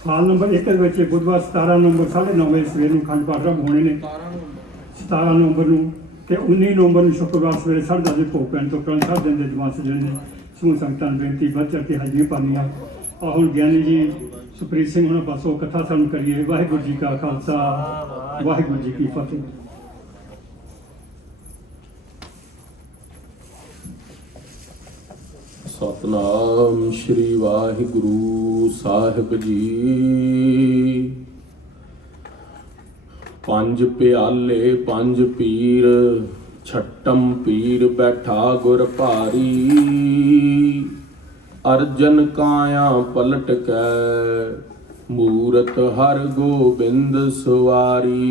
ਹਾਲ number 1 ਵਿੱਚ ਬੁੱਧਵਾਰ 17 ਨਵੰਬਰ 9:30 ਵਜੇ ਸਵੇਰ ਨੂੰ ਅਖੰਡ ਪਾਠ ਆਰੰਭ ਹੋਣੇ ਨੇ। 17 ਨਵੰਬਰ ਨੂੰ ਤੇ 19 ਨਵੰਬਰ ਨੂੰ ਸ਼ੁੱਕਰਵਾਰ ਸਵੇਰੇ 10:30 ਵਜੇ ਭੋਗ ਪੈਣ ਤੋਂ ਉਪਰੰਤ 7 ਦਿਨ ਦੇ ਦੀਵਾਨ ਸਜਣੇ ਨੇ। ਸਮੂਹ ਸੰਗਤਾਂ ਨੂੰ ਬੇਨਤੀ ਵੱਧ ਚੜ੍ਹ ਕੇ ਹਾਜ਼ਰੀ ਪਾਉਣੀਆਂ। ਆ ਹੁਣ ਗਿਆਨੀ ਜੀ ਸੁਪ੍ਰੀਤ ਸਿੰਘ ਉਹਨਾਂ ਪਾਸੋਂ ਕਥਾ ਸਾਨੂੰ ਕਰੀਏ। ਵਾਹਿਗੁਰੂ ਜੀ ਕਾ ਖਾਲਸਾ, ਵਾਹਿਗੁਰੂ ਜੀ ਕੀ ਫਤਿਹ। ਸਤਨਾਮ ਸ਼੍ਰੀ ਵਾਹਿਗੁਰੂ ਸਾਹਿਬ ਜੀ। ਪੰਜ ਪਿਆਲੇ ਪੰਜ ਪੀਰ, ਛਟਮ ਪੀਰ ਬੈਠਾ ਗੁਰ ਭਾਰੀ। ਅਰਜਨ ਕਾਇਆ ਪਲਟ ਕੈ, ਮੂਰਤ ਹਰ ਗੋਬਿੰਦ ਸਵਾਰੀ।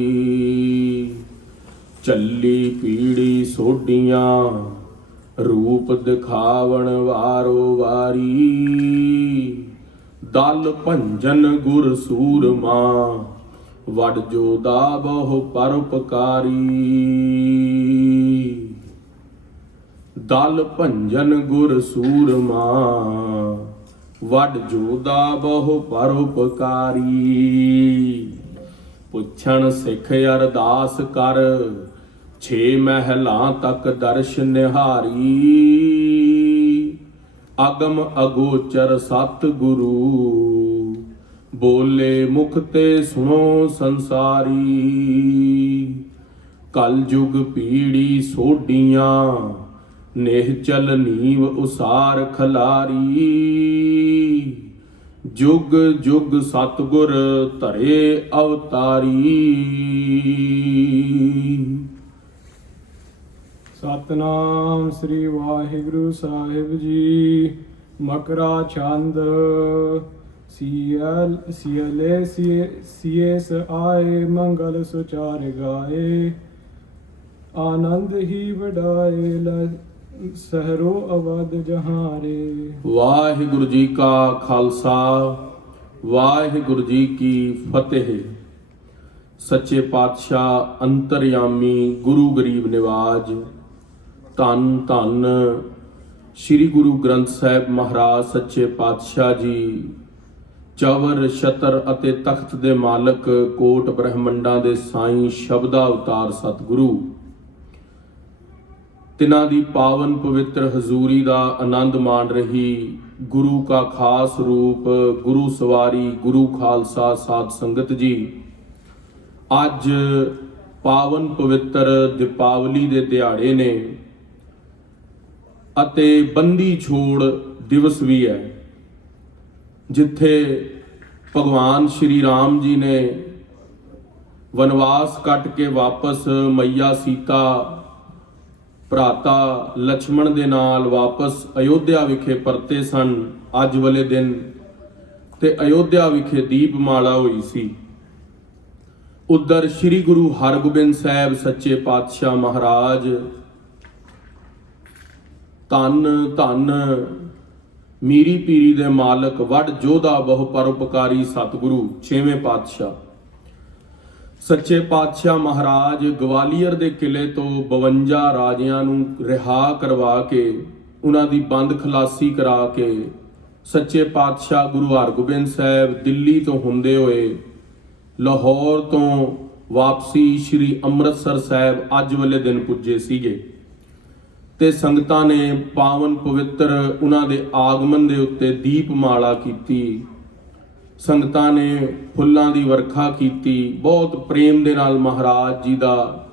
ਚੱਲੀ ਪੀੜੀ ਸੋਢੀਆਂ, ਰੂਪ ਦਿਖਾਵਣ ਵਾਰੋ ਵਾਰੀ। ਦਲ ਭੰਜਨ ਗੁਰ ਸੂਰਮਾ, ਵਡ ਜੋਦਾ ਬਹੁ ਪਰਉਪਕਾਰੀ। ਦਲ ਭੰਜਨ ਗੁਰ ਸੂਰਮਾ, ਵਡ ਜੋਦਾ ਬਹੁ ਪਰਉਪਕਾਰੀ। ਪੁੱਛਣ ਸਿੱਖ ਅਰਦਾਸ ਕਰ, 6 ਮਹਿਲਾਂ ਤੱਕ ਦਰਸ਼ ਨਿਹਾਰੀ। ਅਗਮ ਅਗੋਚਰ ਸਤ ਗੁਰੂ, ਬੋਲੇ ਮੁਖ ਤੇ ਸੁਣੋ ਸੰਸਾਰੀ। ਕਲ ਯੁਗ ਪੀੜੀ ਸੋਢੀਆਂ, ਨਿਹਚਲ ਨੀਵ ਉਸਾਰ ਖਲਾਰੀ। ਜੁਗ ਜੁਗ ਸਤਿਗੁਰ ਧਰੇ ਅਵਤਾਰੀ। ਸਤਨਾਮ ਸ੍ਰੀ ਵਾਹਿਗੁਰੂ ਸਾਹਿਬ ਜੀ। ਮਕਰਾ ਛੰਦ। ਸਿਯਲੇ ਸੀਸ ਆਏ, ਮੰਗਲ ਸੁਚਾਰ ਗਾਏ। ਆਨੰਦ ਹੀ ਵਡਾਏ, ਸਹਰੋ ਅਵਧ ਜਹਾਰੇ। ਵਾਹਿਗੁਰੂ ਜੀ ਕਾ ਖਾਲਸਾ, ਵਾਹਿਗੁਰੂ ਜੀ ਕੀ ਫਤਿਹ। ਸੱਚੇ ਪਾਤਸ਼ਾਹ ਅੰਤਰਯਾਮੀ ਗੁਰੂ ਗਰੀਬ ਨਿਵਾਜ, ਧੰਨ ਧੰਨ ਸ੍ਰੀ ਗੁਰੂ ਗ੍ਰੰਥ ਸਾਹਿਬ ਮਹਾਰਾਜ ਸੱਚੇ ਪਾਤਸ਼ਾਹ ਜੀ, ਚਵਰ ਛਤਰ ਅਤੇ ਤਖਤ ਦੇ ਮਾਲਕ, ਕੋਟ ਬ੍ਰਹਮੰਡਾਂ ਦੇ ਸਾਈਂ, ਸ਼ਬਦਾ ਅਵਤਾਰ ਸਤਿਗੁਰੂ, ਤਿਨਾਂ ਦੀ ਪਾਵਨ ਪਵਿੱਤਰ ਹਜ਼ੂਰੀ ਦਾ ਆਨੰਦ ਮਾਣ ਰਹੀ ਗੁਰੂ ਕਾ ਖਾਸ ਰੂਪ, ਗੁਰੂ ਸਵਾਰੀ, ਗੁਰੂ ਖਾਲਸਾ ਸਾਧ ਸੰਗਤ ਜੀ। ਅੱਜ ਪਾਵਨ ਪਵਿੱਤਰ ਦੀਪਾਵਲੀ ਦੇ ਦਿਹਾੜੇ ਨੇ ਅਤੇ ਬੰਦੀ ਛੋੜ ਦਿਵਸ ਵੀ ਹੈ, ਜਿੱਥੇ ਭਗਵਾਨ ਸ਼੍ਰੀ ਰਾਮ ਜੀ ਨੇ ਵਨਵਾਸ ਕੱਟ ਕੇ ਵਾਪਸ ਮਈਆ ਸੀਤਾ, ਭਰਾਤਾ ਲਛਮਣ ਦੇ ਨਾਲ ਵਾਪਸ ਅਯੋਧਿਆ ਵਿਖੇ ਪਰਤੇ ਸਨ ਅੱਜ ਵਾਲੇ ਦਿਨ, ਤੇ ਅਯੋਧਿਆ ਵਿਖੇ ਦੀਪਮਾਲਾ ਹੋਈ ਸੀ। ਉਧਰ ਸ੍ਰੀ ਗੁਰੂ ਹਰਗੋਬਿੰਦ ਸਾਹਿਬ ਸੱਚੇ ਪਾਤਸ਼ਾਹ ਮਹਾਰਾਜ, ਧੰਨ ਧੰਨ ਮੀਰੀ ਪੀਰੀ ਦੇ ਮਾਲਕ, ਵਡ ਜੋਧਾ ਬਹੁ ਪਰਉਪਕਾਰੀ ਸਤਿਗੁਰੂ 6ਵੇਂ ਪਾਤਸ਼ਾਹ ਸੱਚੇ ਪਾਤਸ਼ਾਹ ਮਹਾਰਾਜ ਗਵਾਲੀਅਰ ਦੇ ਕਿਲੇ ਤੋਂ 52 ਰਾਜਿਆਂ ਨੂੰ ਰਿਹਾ ਕਰਵਾ ਕੇ, ਉਹਨਾਂ ਦੀ ਬੰਦ ਖਲਾਸੀ ਕਰਾ ਕੇ, ਸੱਚੇ ਪਾਤਸ਼ਾਹ ਗੁਰੂ ਹਰਗੋਬਿੰਦ ਸਾਹਿਬ ਦਿੱਲੀ ਤੋਂ ਹੁੰਦੇ ਹੋਏ ਲਾਹੌਰ ਤੋਂ ਵਾਪਸੀ ਸ਼੍ਰੀ ਅੰਮ੍ਰਿਤਸਰ ਸਾਹਿਬ ਅੱਜ ਵਾਲੇ ਦਿਨ ਪੁੱਜੇ ਸੀਗੇ। ਤੇ ਸੰਗਤਾਂ ਨੇ ਪਾਵਨ ਪਵਿੱਤਰ ਉਹਨਾਂ ਦੇ ਆਗਮਨ ਦੇ ਉੱਤੇ ਦੀਪਮਾਲਾ ਕੀਤੀ। ਸੰਗਤਾਂ ਨੇ ਫੁੱਲਾਂ ਦੀ ਵਰਖਾ ਕੀਤੀ, ਬਹੁਤ ਪ੍ਰੇਮ ਦੇ ਨਾਲ ਮਹਾਰਾਜ ਜੀ ਦਾ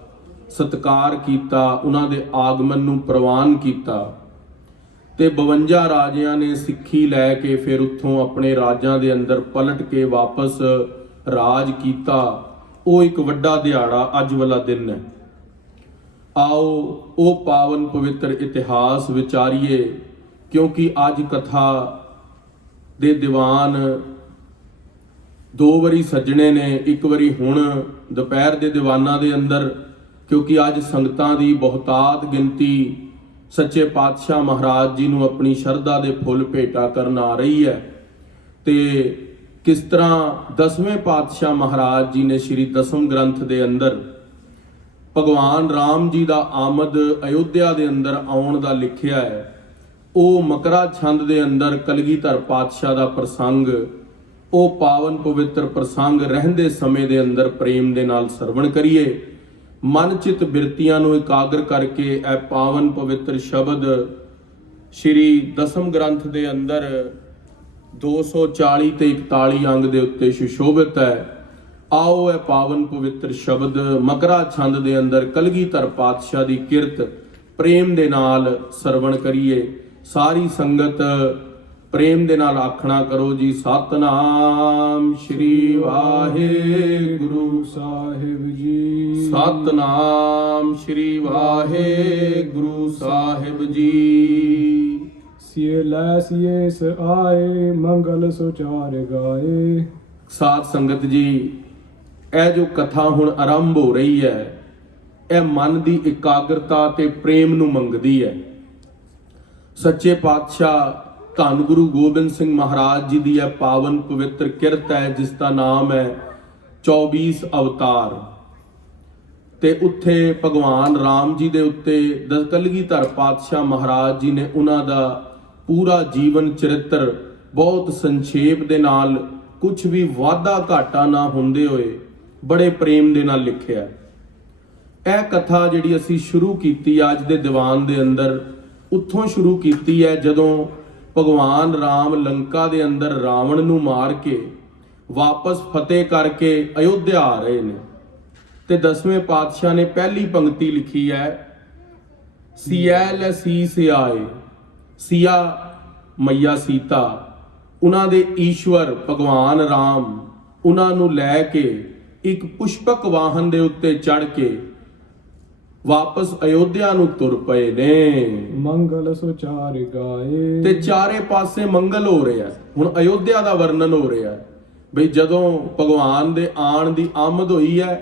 ਸਤਿਕਾਰ ਕੀਤਾ, ਉਹਨਾਂ ਦੇ ਆਗਮਨ ਨੂੰ ਪ੍ਰਵਾਨ ਕੀਤਾ। ਤੇ 52 ਰਾਜਿਆਂ ਨੇ ਸਿੱਖੀ ਲੈ ਕੇ ਫਿਰ ਉੱਥੋਂ ਆਪਣੇ ਰਾਜਾਂ ਦੇ ਅੰਦਰ ਪਲਟ ਕੇ ਵਾਪਸ ਰਾਜ ਕੀਤਾ। ਉਹ ਇੱਕ ਵੱਡਾ ਦਿਹਾੜਾ ਅੱਜ ਵਾਲਾ ਦਿਨ ਹੈ। ਆਓ ਉਹ ਪਾਵਨ ਪਵਿੱਤਰ ਇਤਿਹਾਸ ਵਿਚਾਰੀਏ, ਕਿਉਂਕਿ ਅੱਜ ਕਥਾ ਦੇ ਦੀਵਾਨ 2 ਵਾਰੀ ਸੱਜਣੇ ਨੇ, ਇੱਕ ਵਾਰੀ ਹੁਣ ਦੁਪਹਿਰ ਦੇ ਦੀਵਾਨਾਂ ਦੇ ਅੰਦਰ, ਕਿਉਂਕਿ ਅੱਜ ਸੰਗਤਾਂ ਦੀ ਬਹੁਤਾਤ ਗਿਣਤੀ ਸੱਚੇ ਪਾਤਸ਼ਾਹ ਮਹਾਰਾਜ ਜੀ ਨੂੰ ਆਪਣੀ ਸ਼ਰਧਾ ਦੇ ਫੁੱਲ ਭੇਟਾ ਕਰਨ ਆ ਰਹੀ ਹੈ। ਤੇ ਕਿਸ ਤਰ੍ਹਾਂ 10ਵੇਂ ਪਾਤਸ਼ਾਹ ਮਹਾਰਾਜ ਜੀ ਨੇ ਸ਼੍ਰੀ ਦਸਮ ਗ੍ਰੰਥ ਦੇ ਅੰਦਰ ਭਗਵਾਨ ਰਾਮ ਜੀ ਦਾ ਆਮਦ ਅਯੋਧਿਆ ਦੇ ਅੰਦਰ ਆਉਣ ਦਾ ਲਿਖਿਆ ਹੈ। ਉਹ ਮਕਰਾ ਛੰਦ ਦੇ ਅੰਦਰ ਕਲਗੀਧਰ ਪਾਤਸ਼ਾਹ ਦਾ ਪ੍ਰਸੰਗ ਉਹ ਪਾਵਨ ਪਵਿੱਤਰ ਪ੍ਰਸੰਗ ਰਹਿੰਦੇ ਸਮੇਂ ਦੇ ਅੰਦਰ ਪ੍ਰੇਮ ਦੇ ਨਾਲ ਸਰਵਣ ਕਰੀਏ। ਮਨ ਚਿਤ ਬਿਰਤੀਆਂ ਨੂੰ ਇਕਾਗਰ ਕਰਕੇ ਇਹ ਪਾਵਨ ਪਵਿੱਤਰ ਸ਼ਬਦ ਸ਼੍ਰੀ ਦਸਮ ਗ੍ਰੰਥ ਦੇ ਅੰਦਰ 240 ਤੇ 41 ਅੰਗ ਦੇ ਉੱਤੇ ਸੁਸ਼ੋਭਿਤ ਹੈ। ਆਓ ਇਹ ਪਾਵਨ ਪਵਿੱਤਰ ਸ਼ਬਦ ਮਕਰਾ ਛੰਦ ਦੇ ਅੰਦਰ ਕਲਗੀਧਰ ਪਾਤਸ਼ਾਹ ਦੀ ਕਿਰਤ ਪ੍ਰੇਮ ਦੇ ਨਾਲ ਸਰਵਣ ਕਰੀਏ। ਸਾਰੀ ਸੰਗਤ ਪ੍ਰੇਮ ਦੇ ਨਾਲ ਆਖਣਾ ਕਰੋ ਜੀ, ਸਤਨਾਮ ਸ਼੍ਰੀ ਵਾਹਿਗੁਰੂ ਸਾਹਿਬ ਜੀ। ਸਤਨਾਮ ਸ਼੍ਰੀ ਵਾਹਿਗੁਰੂ ਸਾਹਿਬ ਜੀ। ਸਿਏ ਲੈ ਸਿਏਸ ਆਏ ਮੰਗਲ ਸੁਚਾਰ ਗਾਏ। ਸਾਧ ਸੰਗਤ ਜੀ, ਇਹ ਜੋ ਕਥਾ ਹੁਣ ਆਰੰਭ ਹੋ ਰਹੀ ਹੈ, ਇਹ ਮਨ ਦੀ ਇਕਾਗਰਤਾ ਤੇ ਪ੍ਰੇਮ ਨੂੰ ਮੰਗਦੀ ਹੈ। ਸੱਚੇ ਪਾਤਸ਼ਾਹ ਧੰਨ ਗੁਰੂ ਗੋਬਿੰਦ ਸਿੰਘ ਮਹਾਰਾਜ ਜੀ ਦੀ ਇਹ ਪਾਵਨ ਪਵਿੱਤਰ ਕਿਰਤ ਹੈ, ਜਿਸ ਦਾ ਨਾਮ ਹੈ 24 ਅਵਤਾਰ। ਤੇ ਉੱਥੇ ਭਗਵਾਨ ਰਾਮ ਜੀ ਦੇ ਉੱਤੇ ਕਲਗੀਧਰ ਪਾਤਸ਼ਾਹ ਮਹਾਰਾਜ ਜੀ ਨੇ ਉਹਨਾਂ ਦਾ ਪੂਰਾ ਜੀਵਨ ਚਰਿੱਤਰ ਬਹੁਤ ਸੰਖੇਪ ਦੇ ਨਾਲ, ਕੁਝ ਵੀ ਵਾਧਾ ਘਾਟਾ ਨਾ ਹੁੰਦੇ ਹੋਏ ਬੜੇ ਪ੍ਰੇਮ ਦੇ ਨਾਲ ਲਿਖਿਆ। ਇਹ ਕਥਾ ਜਿਹੜੀ ਅਸੀਂ ਸ਼ੁਰੂ ਕੀਤੀ ਅੱਜ ਦੇ ਦੀਵਾਨ ਦੇ ਅੰਦਰ, ਉੱਥੋਂ ਸ਼ੁਰੂ ਕੀਤੀ ਹੈ ਜਦੋਂ ਭਗਵਾਨ ਰਾਮ ਲੰਕਾ ਦੇ ਅੰਦਰ ਰਾਵਣ ਨੂੰ ਮਾਰ ਕੇ ਵਾਪਸ ਫਤਿਹ ਕਰਕੇ ਅਯੋਧਿਆ ਆ ਰਹੇ ਨੇ। ਤੇ 10ਵੇਂ ਪਾਤਸ਼ਾਹ ਨੇ ਪਹਿਲੀ ਪੰਕਤੀ ਲਿਖੀ ਹੈ, ਸਿਐਲ ਸੀਸ ਆਏ। ਸਿਆ ਮਈਆ ਸੀਤਾ, ਉਹਨਾਂ ਦੇ ਈਸ਼ਵਰ ਭਗਵਾਨ ਰਾਮ ਉਹਨਾਂ ਨੂੰ ਲੈ ਕੇ ਇੱਕ ਪੁਸ਼ਪਕ ਵਾਹਨ ਦੇ ਉੱਤੇ ਚੜ ਕੇ ਵਾਪਸ ਅਯੋਧਿਆ ਨੂੰ ਤੁਰ ਪਏ ਨੇ। ਮੰਗਲ ਸੁਚਾਰ ਗਾਏ। ਤੇ ਚਾਰੇ ਪਾਸੇ ਮੰਗਲ ਹੋ ਰਿਹਾ। ਹੁਣ ਅਯੋਧਿਆ ਦਾ ਵਰਣਨ ਹੋ ਰਿਹਾ ਬਈ ਜਦੋਂ ਭਗਵਾਨ ਦੇ ਆਣ ਦੀ ਆਮਦ ਹੋਈ ਹੈ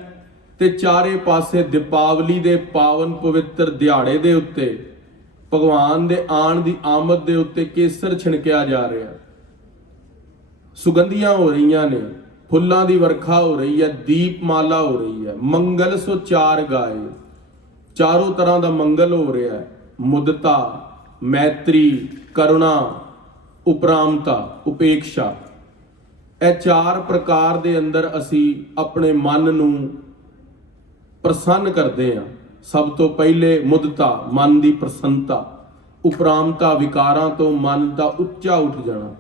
ਤੇ ਚਾਰੇ ਪਾਸੇ ਦੀਪਾਵਲੀ ਦੇ ਪਾਵਨ ਪਵਿੱਤਰ ਦਿਹਾੜੇ ਦੇ ਉੱਤੇ ਭਗਵਾਨ ਦੇ ਆਣ ਦੀ ਆਮਦ ਦੇ ਉੱਤੇ ਕੇਸਰ ਛਿਣਕਿਆ ਜਾ ਰਿਹਾ, ਸੁਗੰਧੀਆਂ ਹੋ ਰਹੀਆਂ ਨੇ, ਫੁੱਲਾਂ ਦੀ ਵਰਖਾ ਹੋ ਰਹੀ ਹੈ, ਦੀਪਮਾਲਾ ਹੋ ਰਹੀ ਹੈ। ਮੰਗਲ ਸੁਚਾਰ ਗਾਏ, ਚਾਰੋਂ ਤਰ੍ਹਾਂ ਦਾ ਮੰਗਲ ਹੋ ਰਿਹਾ ਹੈ। ਮੁਦਤਾ, ਮੈਤਰੀ, ਕਰੁਣਾ, ਉਪਰਾਮਤਾ, ਉਪੇਕਸ਼ਾ, ਇਹ ਚਾਰ ਪ੍ਰਕਾਰ ਦੇ ਅੰਦਰ ਅਸੀਂ ਆਪਣੇ ਮਨ ਨੂੰ ਪ੍ਰਸੰਨ ਕਰਦੇ ਹਾਂ। ਸਭ ਤੋਂ ਪਹਿਲੇ ਮੁਦਤਾ, ਮਨ ਦੀ ਪ੍ਰਸੰਨਤਾ। ਉਪਰਾਮਤਾ, ਵਿਕਾਰਾਂ ਤੋਂ ਮਨ ਦਾ ਉੱਚਾ ਉੱਠ ਜਾਣਾ।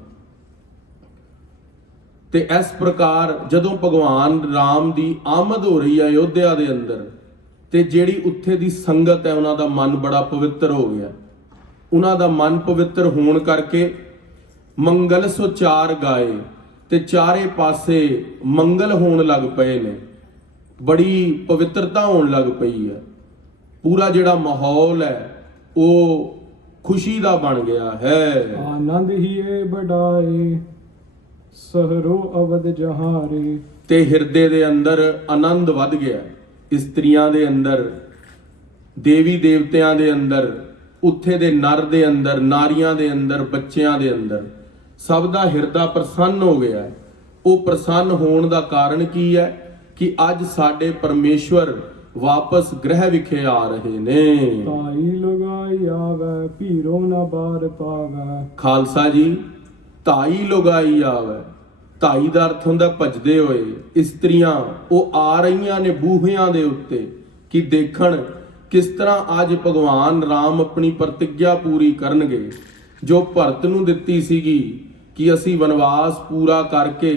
ਤੇ ਇਸ ਪ੍ਰਕਾਰ ਜਦੋਂ ਭਗਵਾਨ ਰਾਮ ਦੀ ਆਮਦ ਹੋ ਰਹੀ ਹੈ ਅਯੋਧਿਆ ਦੇ ਅੰਦਰ, ਤੇ ਜਿਹੜੀ ਉੱਥੇ ਦੀ ਸੰਗਤ ਹੈ ਉਹਨਾਂ ਦਾ ਮਨ ਬੜਾ ਪਵਿੱਤਰ ਹੋ ਗਿਆ। ਉਹਨਾਂ ਦਾ ਮਨ ਪਵਿੱਤਰ ਹੋਣ ਕਰਕੇ ਮੰਗਲ ਸੁਚਾਰ ਗਾਏ, ਤੇ ਚਾਰੇ ਪਾਸੇ ਮੰਗਲ ਹੋਣ ਲੱਗ ਪਏ ਨੇ, ਬੜੀ ਪਵਿੱਤਰਤਾ ਹੋਣ ਲੱਗ ਪਈ ਹੈ। ਪੂਰਾ ਜਿਹੜਾ ਮਾਹੌਲ ਹੈ ਉਹ ਖੁਸ਼ੀ ਦਾ ਬਣ ਗਿਆ ਹੈ। ਆਨੰਦ ਹੀ ਏ ਬੜਾਏ ਸਹਰੋ ਅਵਦ ਜਹਾਰੇ। ਤੇ ਹਿਰਦੇ ਦੇ ਅੰਦਰ ਆਨੰਦ ਵੱਧ ਗਿਆ। ਇਸਤਰੀਆਂ ਦੇ ਅੰਦਰ, ਦੇਵੀ ਦੇਵਤਿਆਂ ਦੇ ਅੰਦਰ, ਉੱਥੇ ਦੇ ਨਰ ਦੇ ਅੰਦਰ, ਨਾਰੀਆਂ ਦੇ ਅੰਦਰ, ਬੱਚਿਆਂ ਦੇ ਅੰਦਰ, ਸਭ ਦਾ ਹਿਰਦਾ ਪ੍ਰਸੰਨ ਹੋ ਗਿਆ। ਉਹ ਪ੍ਰਸੰਨ ਹੋਣ ਦਾ ਕਾਰਨ ਕੀ ਹੈ ਕਿ ਅੱਜ ਸਾਡੇ ਪਰਮੇਸ਼ਵਰ ਵਾਪਸ ਗ੍ਰਹਿ ਵਿਖੇ ਆ ਰਹੇ ਨੇ। ਤਾਈ ਲਗਾਈ ਆਵੇ ਭੀਰੋ ਨਾ ਬਾਰ ਪਾਵੇ। ਖਾਲਸਾ ਜੀ, ਤਾਈ ਲੁਗਾਈ ਆਵੇ, ਤਾਈ ਦਾ ਅਰਥ ਹੁੰਦਾ ਭਜਦੇ ਹੋਏ। ਇਸਤਰੀਆਂ ਉਹ ਆ ਰਹੀਆਂ ਨੇ ਬੂਹਿਆਂ ਦੇ ਉੱਤੇ ਕਿ ਦੇਖਣ ਕਿਸ ਤਰ੍ਹਾਂ ਅੱਜ ਭਗਵਾਨ ਰਾਮ ਆਪਣੀ ਪ੍ਰਤਿੱਗਿਆ ਪੂਰੀ ਕਰਨਗੇ, ਜੋ ਭਰਤ ਨੂੰ ਦਿੱਤੀ ਸੀਗੀ ਕਿ ਅਸੀਂ ਵਨਵਾਸ ਪੂਰਾ ਕਰਕੇ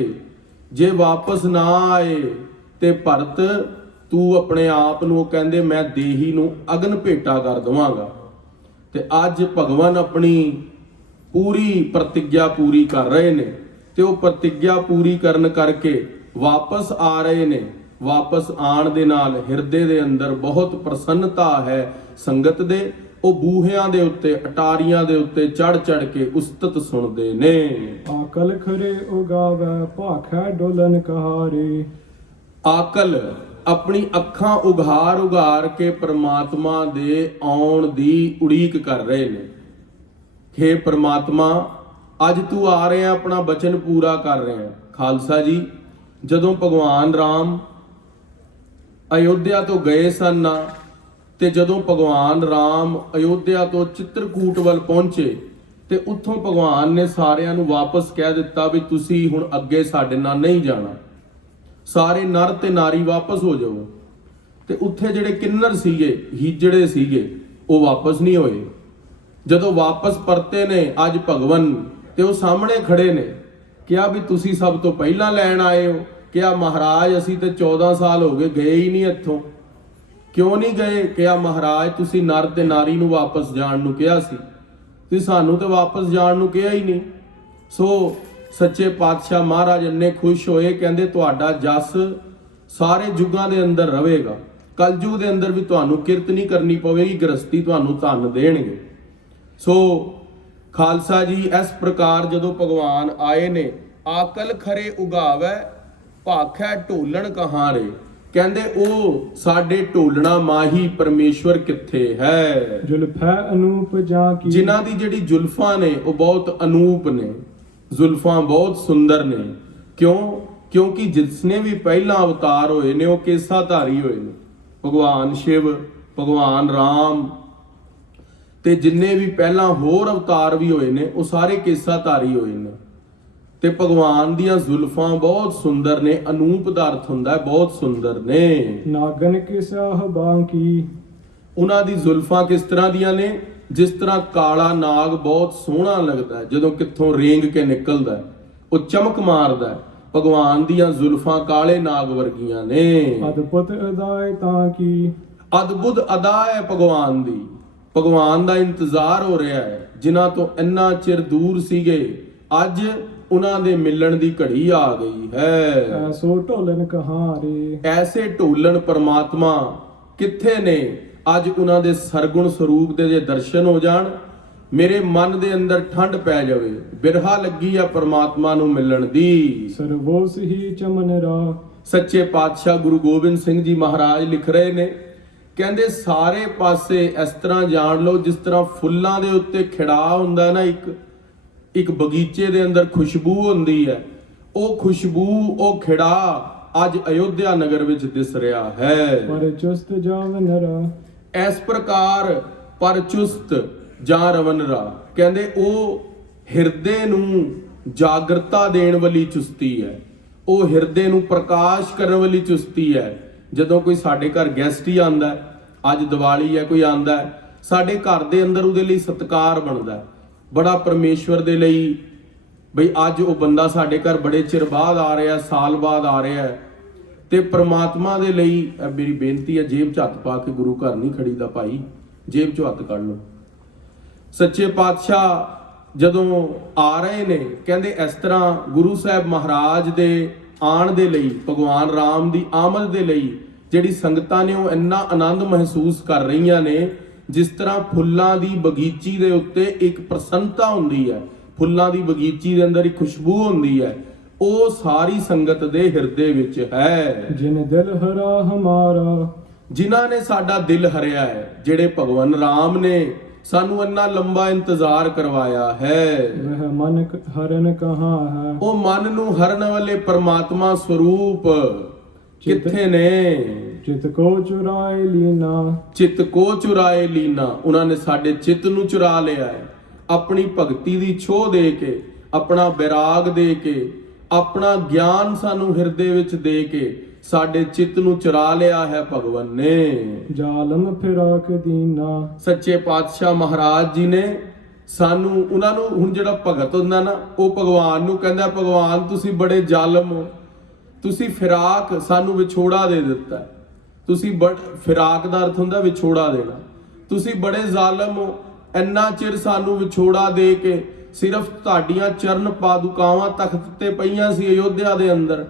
ਜੇ ਵਾਪਸ ਨਾ ਆਏ ਤੇ ਭਰਤ ਤੂੰ ਆਪਣੇ ਆਪ ਨੂੰ, ਕਹਿੰਦੇ ਮੈਂ ਦੇਹੀ ਨੂੰ ਅਗਨ ਭੇਟਾ ਕਰ ਦਵਾਂਗਾ। ਤੇ ਅੱਜ ਭਗਵਾਨ ਆਪਣੀ ਪੂਰੀ ਪ੍ਰਤਿੱਗਿਆ ਪੂਰੀ ਕਰ ਰਹੇ ਨੇ, ਤੇ ਉਹ ਪ੍ਰਤਿੱਗਿਆ ਪੂਰੀ ਕਰਨ ਕਰਕੇ ਵਾਪਸ ਆ ਰਹੇ ਨੇ। ਵਾਪਸ ਆਣ ਦੇ ਨਾਲ ਹਿਰਦੇ ਦੇ ਅੰਦਰ ਬਹੁਤ ਪ੍ਰਸੰਨਤਾ ਹੈ ਸੰਗਤ ਦੇ। ਉਹ ਬੂਹਿਆਂ ਦੇ ਉੱਤੇ, ਅਟਾਰੀਆਂ ਦੇ ਉੱਤੇ ਚੜ ਚੜ ਕੇ ਉਸਤਤ ਸੁਣਦੇ ਨੇ। ਆਕਲ ਖਰੇ ਉਗਾਵੇ ਭਾਖੈ ਡੋਲਨ ਕਹਾਰੇ। ਆਕਲ ਆਪਣੀ ਅੱਖਾਂ ਉਘਾਰ ਉਘਾਰ ਕੇ ਪ੍ਰਮਾਤਮਾ ਦੇ ਆਉਣ ਦੀ ਉਡੀਕ ਕਰ ਰਹੇ ਨੇ। ਹੇ ਪ੍ਰਮਾਤਮਾ, ਅੱਜ ਤੂੰ ਆ ਰਿਹਾ, ਆਪਣਾ ਬਚਨ ਪੂਰਾ ਕਰ ਰਿਹਾ। ਖਾਲਸਾ ਜੀ, ਜਦੋਂ ਭਗਵਾਨ ਰਾਮ ਅਯੋਧਿਆ ਤੋਂ ਗਏ ਸਨ ਤੇ ਜਦੋਂ ਭਗਵਾਨ ਰਾਮ ਅਯੋਧਿਆ ਤੋਂ ਚਿੱਤਰਕੂਟ ਵੱਲ ਪਹੁੰਚੇ ਤੇ ਉੱਥੋਂ ਭਗਵਾਨ ਨੇ ਸਾਰਿਆਂ ਨੂੰ ਵਾਪਸ ਕਹਿ ਦਿੱਤਾ ਵੀ ਤੁਸੀਂ ਹੁਣ ਅੱਗੇ ਸਾਡੇ ਨਾਲ ਨਹੀਂ ਜਾਣਾ, ਸਾਰੇ ਨਰ ਤੇ ਨਾਰੀ ਵਾਪਸ ਹੋ ਜਾਓ। ਤੇ ਉੱਥੇ ਜਿਹੜੇ ਕਿੰਨਰ ਸੀਗੇ, ਹੀਜੜੇ ਸੀਗੇ, ਉਹ ਵਾਪਸ ਨਹੀਂ ਹੋਏ। ਜਦੋਂ ਵਾਪਸ ਪਰਤੇ ਨੇ ਅੱਜ ਭਗਵਾਨ, ਤੇ ਉਹ ਸਾਹਮਣੇ ਖੜੇ ਨੇ, ਕਿਹਾ ਵੀ ਤੁਸੀਂ ਸਭ ਤੋਂ ਪਹਿਲਾਂ ਲੈਣ ਆਏ ਹੋ। ਕਿਹਾ ਮਹਾਰਾਜ ਅਸੀਂ ਤੇ 14 ਸਾਲ ਹੋ ਗਏ, ਗਏ ਹੀ ਨਹੀਂ ਇੱਥੋਂ। ਕਿਉਂ ਨਹੀਂ ਗਏ? ਕਿਹਾ ਮਹਾਰਾਜ ਤੁਸੀਂ ਨਰ ਤੇ ਨਾਰੀ ਨੂੰ ਵਾਪਸ ਜਾਣ ਨੂੰ ਕਿਹਾ ਸੀ, ਤੇ ਸਾਨੂੰ ਤੇ ਵਾਪਸ ਜਾਣ ਨੂੰ ਕਿਹਾ ਹੀ ਨਹੀਂ। ਸੋ ਸੱਚੇ ਪਾਤਸ਼ਾਹ ਮਹਾਰਾਜ ਇੰਨੇ ਖੁਸ਼ ਹੋਏ, ਕਹਿੰਦੇ ਤੁਹਾਡਾ ਜਸ ਸਾਰੇ ਯੁੱਗਾਂ ਦੇ ਅੰਦਰ ਰਹੇਗਾ, ਕਲਯੁਗ ਦੇ ਅੰਦਰ ਵੀ ਤੁਹਾਨੂੰ ਕਿਰਤ ਨਹੀਂ ਕਰਨੀ ਪਵੇਗੀ, ਗ੍ਰਸਤੀ ਤੁਹਾਨੂੰ ਧਨ ਦੇਣਗੇ। ਸੋ ਖਾਲਸਾ ਜੀ ਇਸ ਪ੍ਰਕਾਰ ਜਦੋਂ ਭਗਵਾਨ ਆਏ ਨੇ, ਆਕਲ ਖਰੇ ਉਗਾਵੈ ਭਾਖੈ ਢੋਲਣ ਕਹਾਰੇ, ਕਹਿੰਦੇ ਉਹ ਸਾਡੇ ਢੋਲਣਾ ਮਾਹੀ ਪਰਮੇਸ਼ਵਰ ਕਿੱਥੇ ਹੈ। ਜ਼ੁਲਫੈ ਅਨੂਪ ਜਾਂ ਕੀ, ਜਿਨ੍ਹਾਂ ਦੀ ਜਿਹੜੀ ਜ਼ੁਲਫਾਂ ਨੇ ਉਹ ਬਹੁਤ ਅਨੂਪ ਨੇ, ਜ਼ੁਲਫਾਂ ਬਹੁਤ ਸੁੰਦਰ ਨੇ। ਕਿਉਂ? ਕਿਉਂਕਿ ਜਿਸਨੇ ਵੀ ਪਹਿਲਾਂ ਅਵਤਾਰ ਹੋਏ ਨੇ ਉਹ ਕੇਸਾਧਾਰੀ ਹੋਏ ਨੇ। ਭਗਵਾਨ ਸ਼ਿਵ, ਭਗਵਾਨ ਰਾਮ ਤੇ ਜਿੰਨੇ ਵੀ ਪਹਿਲਾਂ ਹੋਰ ਅਵਤਾਰ ਵੀ ਹੋਏ ਨੇ ਉਹ ਸਾਰੇ ਕੇਸਾਧਾਰੀ ਹੋਏ ਨੇ। ਤੇ ਭਗਵਾਨ ਦੀਆਂ ਜ਼ੁਲਫਾਂ ਬਹੁਤ ਸੁੰਦਰ ਨੇ, ਅਨੂਪ ਦਾ ਅਰਥ ਹੁੰਦਾ ਹੈ ਬਹੁਤ ਸੁੰਦਰ ਨੇ। ਨਾਗਨ ਕਿਸਾ ਬਾਂਕੀ, ਉਹਨਾਂ ਦੀ ਜ਼ੁਲਫਾਂ ਕਿਸ ਤਰ੍ਹਾਂ ਦੀਆਂ ਨੇ? ਜਿਸ ਤਰ੍ਹਾਂ ਕਾਲਾ ਨਾਗ ਬਹੁਤ ਸੋਹਣਾ ਲੱਗਦਾ ਹੈ, ਜਦੋਂ ਕਿੱਥੋਂ ਰੇਂਗ ਕੇ ਨਿਕਲਦਾ ਹੈ ਉਹ ਚਮਕ ਮਾਰਦਾ ਹੈ। ਭਗਵਾਨ ਦੀਆਂ ਜ਼ੁਲਫਾਂ ਕਾਲੇ ਨਾਗ ਵਰਗੀਆਂ ਨੇ। ਅਦਭੁਤ ਅਦਾਇ ਤਾਂ ਕੀ, ਅਦਭੁਤ ਅਦਾ ਹੈ ਭਗਵਾਨ ਦੀ। ਭਗਵਾਨ ਦਾ ਇੰਤਜ਼ਾਰ ਹੋ ਰਿਹਾ ਹੈ, ਜਿਨ੍ਹਾਂ ਤੋਂ ਇੰਨਾ ਚਿਰ ਦੂਰ ਸੀਗੇ, ਅੱਜ ਉਹਨਾਂ ਦੇ ਮਿਲਣ ਦੀ ਘੜੀ ਆ ਗਈ ਹੈ। ਐਸੋ ਢੋਲਨ ਕਹਾਰੇ, ਐਸੇ ਢੋਲਣ ਪਰਮਾਤਮਾ ਕਿੱਥੇ ਨੇ? ਅੱਜ ਉਹਨਾਂ ਦੇ ਸਰਗੁਣ ਸਰੂਪ ਦੇ ਜੇ ਦਰਸ਼ਨ ਹੋ ਜਾਣ, ਮੇਰੇ ਮਨ ਦੇ ਅੰਦਰ ਠੰਡ ਪੈ ਜਾਵੇ, ਬਿਰਹਾ ਲੱਗੀ ਆ ਪਰਮਾਤਮਾ ਨੂੰ ਮਿਲਣ ਦੀ। ਸਰਵੋਸ ਹੀ ਚਮਨ ਰਾ, ਸੱਚੇ ਪਾਤਸ਼ਾਹ ਗੁਰੂ ਗੋਬਿੰਦ ਸਿੰਘ ਜੀ ਮਹਾਰਾਜ ਲਿਖ ਰਹੇ ਨੇ, ਕਹਿੰਦੇ ਸਾਰੇ ਪਾਸੇ ਇਸ ਤਰ੍ਹਾਂ ਜਾਣ ਲਓ ਜਿਸ ਤਰ੍ਹਾਂ ਫੁੱਲਾਂ ਦੇ ਉੱਤੇ ਖਿੜਾ ਹੁੰਦਾ ਨਾ, ਇੱਕ ਬਗੀਚੇ ਦੇ ਅੰਦਰ ਖੁਸ਼ਬੂ ਹੁੰਦੀ ਹੈ, ਉਹ ਖੁਸ਼ਬੂ, ਉਹ ਖਿੜਾ ਅੱਜ ਅਯੋਧਿਆ ਨਗਰ ਵਿੱਚ ਦਿਸ ਰਿਹਾ ਹੈ। ਪਰ ਚੁਸਤ ਜਾਵਨ ਰਾ, ਇਸ ਪ੍ਰਕਾਰ ਪਰ ਚੁਸਤ ਜਾਂ ਰਵਨਰਾ, ਕਹਿੰਦੇ ਉਹ ਹਿਰਦੇ ਨੂੰ ਜਾਗਰਤਾ ਦੇਣ ਵਾਲੀ ਚੁਸਤੀ ਹੈ, ਉਹ ਹਿਰਦੇ ਨੂੰ ਪ੍ਰਕਾਸ਼ ਕਰਨ ਵਾਲੀ ਚੁਸਤੀ ਹੈ। ਜਦੋਂ ਕੋਈ ਸਾਡੇ ਘਰ ਗੈਸਟ ਹੀ ਆਂਦਾ, ਅੱਜ ਦੀਵਾਲੀ ਹੈ, ਕੋਈ ਆਂਦਾ, ਸਾਡੇ ਘਰ ਦੇ ਅੰਦਰ ਉਹਦੇ ਲਈ ਸਤਿਕਾਰ ਬਣਦਾ, ਬੜਾ ਪਰਮੇਸ਼ਵਰ ਦੇ ਲਈ, ਬਈ ਅੱਜ ਉਹ ਬੰਦਾ ਸਾਡੇ ਘਰ ਬੜੇ ਚਿਰ ਬਾਅਦ ਆ ਰਿਹਾ, ਸਾਲ ਬਾਅਦ ਆ ਰਿਹਾ। ਤੇ ਪ੍ਰਮਾਤਮਾ ਦੇ ਲਈ ਮੇਰੀ ਬੇਨਤੀ ਹੈ, ਜੇਬ 'ਚ ਹੱਥ ਪਾ ਕੇ ਗੁਰੂ ਘਰ ਨਹੀਂ ਖੜੀਦਾ ਭਾਈ, ਜੇਬ 'ਚੋਂ ਹੱਥ ਕੱਢ ਲਓ। ਸੱਚੇ ਪਾਤਸ਼ਾਹ ਜਦੋਂ ਆ ਰਹੇ ਨੇ, ਕਹਿੰਦੇ ਇਸ ਤਰ੍ਹਾਂ ਗੁਰੂ ਸਾਹਿਬ ਮਹਾਰਾਜ ਦੇ ਆਉਣ ਦੇ ਲਈ, ਭਗਵਾਨ ਰਾਮ ਦੀ ਆਮਦ ਦੇ ਲਈ ਜਿਹੜੀ ਸੰਗਤਾਂ ਨੇ ਉਹ ਇੰਨਾ ਆਨੰਦ ਮਹਿਸੂਸ ਕਰ ਰਹੀਆਂ ਨੇ, ਜਿਸ ਤਰ੍ਹਾਂ ਫੁੱਲਾਂ ਦੀ ਬਗੀਚੀ ਦੇ ਉੱਤੇ ਇੱਕ ਪ੍ਰਸੰਨਤਾ ਹੁੰਦੀ ਹੈ, ਫੁੱਲਾਂ ਦੀ ਬਗੀਚੀ ਦੇ ਅੰਦਰ ਇੱਕ ਖੁਸ਼ਬੂ ਹੁੰਦੀ ਹੈ, ਉਹ ਸਾਰੀ ਸੰਗਤ ਦੇ ਹਿਰਦੇ ਵਿੱਚ ਹੈ। ਜਿਨ ਦਿਲ ਹਰਾ ਹਮਾਰਾ, ਜਿਨ੍ਹਾਂ ਨੇ ਸਾਡਾ ਦਿਲ ਹਰਿਆ ਹੈ, ਜਿਹੜੇ ਭਗਵਾਨ ਰਾਮ ਨੇ ਸਾਨੂੰ ਇੰਨਾ ਲੰਬਾ ਇੰਤਜ਼ਾਰ ਕਰਵਾਇਆ ਹੈ। ਵਹ ਮਨ ਹਰਨ ਕਹਾਂ ਹੈ, ਉਹ ਮਨ ਨੂੰ ਹਰਨ ਵਾਲੇ ਪਰਮਾਤਮਾ ਸਰੂਪ ਕਿੱਥੇ ਨੇ? ਚਿਤ ਕੋ ਚੁਰਾਏ ਲੀਨਾ, ਚਿੱਤ ਕੋ ਚੁਰਾਏ ਲੀਨਾ, ਉਹਨਾਂ ਨੇ ਸਾਡੇ ਚਿੱਤ ਨੂੰ ਚੁਰਾ ਲਿਆ ਹੈ, ਆਪਣੀ ਭਗਤੀ ਦੀ ਛੋਹ ਦੇ ਕੇ, ਆਪਣਾ ਵਿਰਾਗ ਦੇ ਕੇ, ਆਪਣਾ ਗਿਆਨ ਸਾਨੂੰ ਹਿਰਦੇ ਵਿੱਚ ਦੇ ਕੇ ਸਾਡੇ ਚਿੱਤ ਨੂੰ ਚੁਰਾ ਲਿਆ ਹੈ ਭਗਵਾਨ ਨੇ। ਜਾਲਮ ਫਿਰਾਕ ਦੀਨਾ, ਸੱਚੇ ਪਾਤਸ਼ਾਹ ਮਹਾਰਾਜ ਜੀ ਨੇ ਸਾਨੂੰ, ਉਹਨਾਂ ਨੂੰ ਹੁਣ ਜਿਹੜਾ ਭਗਤ ਹੁੰਦਾ ਨਾ, ਉਹ ਭਗਵਾਨ ਨੂੰ ਕਹਿੰਦਾ, ਭਗਵਾਨ ਤੁਸੀਂ ਬੜੇ ਜ਼ਾਲਮ ਹੋ, ਤੁਸੀਂ ਫਿਰਾਕ ਸਾਨੂੰ ਵਿਛੋੜਾ ਦੇ ਦਿੱਤਾ, ਤੁਸੀਂ ਫਿਰਾਕ ਦਾ ਅਰਥ ਹੁੰਦਾ ਵਿਛੋੜਾ ਦੇਣਾ, ਤੁਸੀਂ ਬੜੇ ਜ਼ਾਲਮ ਹੋ, ਇੰਨਾ ਚਿਰ ਸਾਨੂੰ ਵਿਛੋੜਾ ਦੇ ਕੇ, ਸਿਰਫ ਤੁਹਾਡੀਆਂ ਚਰਨ ਪਾਦੁਕਾਵਾਂ ਤਖਤ ਤੇ ਪਈਆਂ ਸੀ ਅਯੋਧਿਆ ਦੇ ਅੰਦਰ,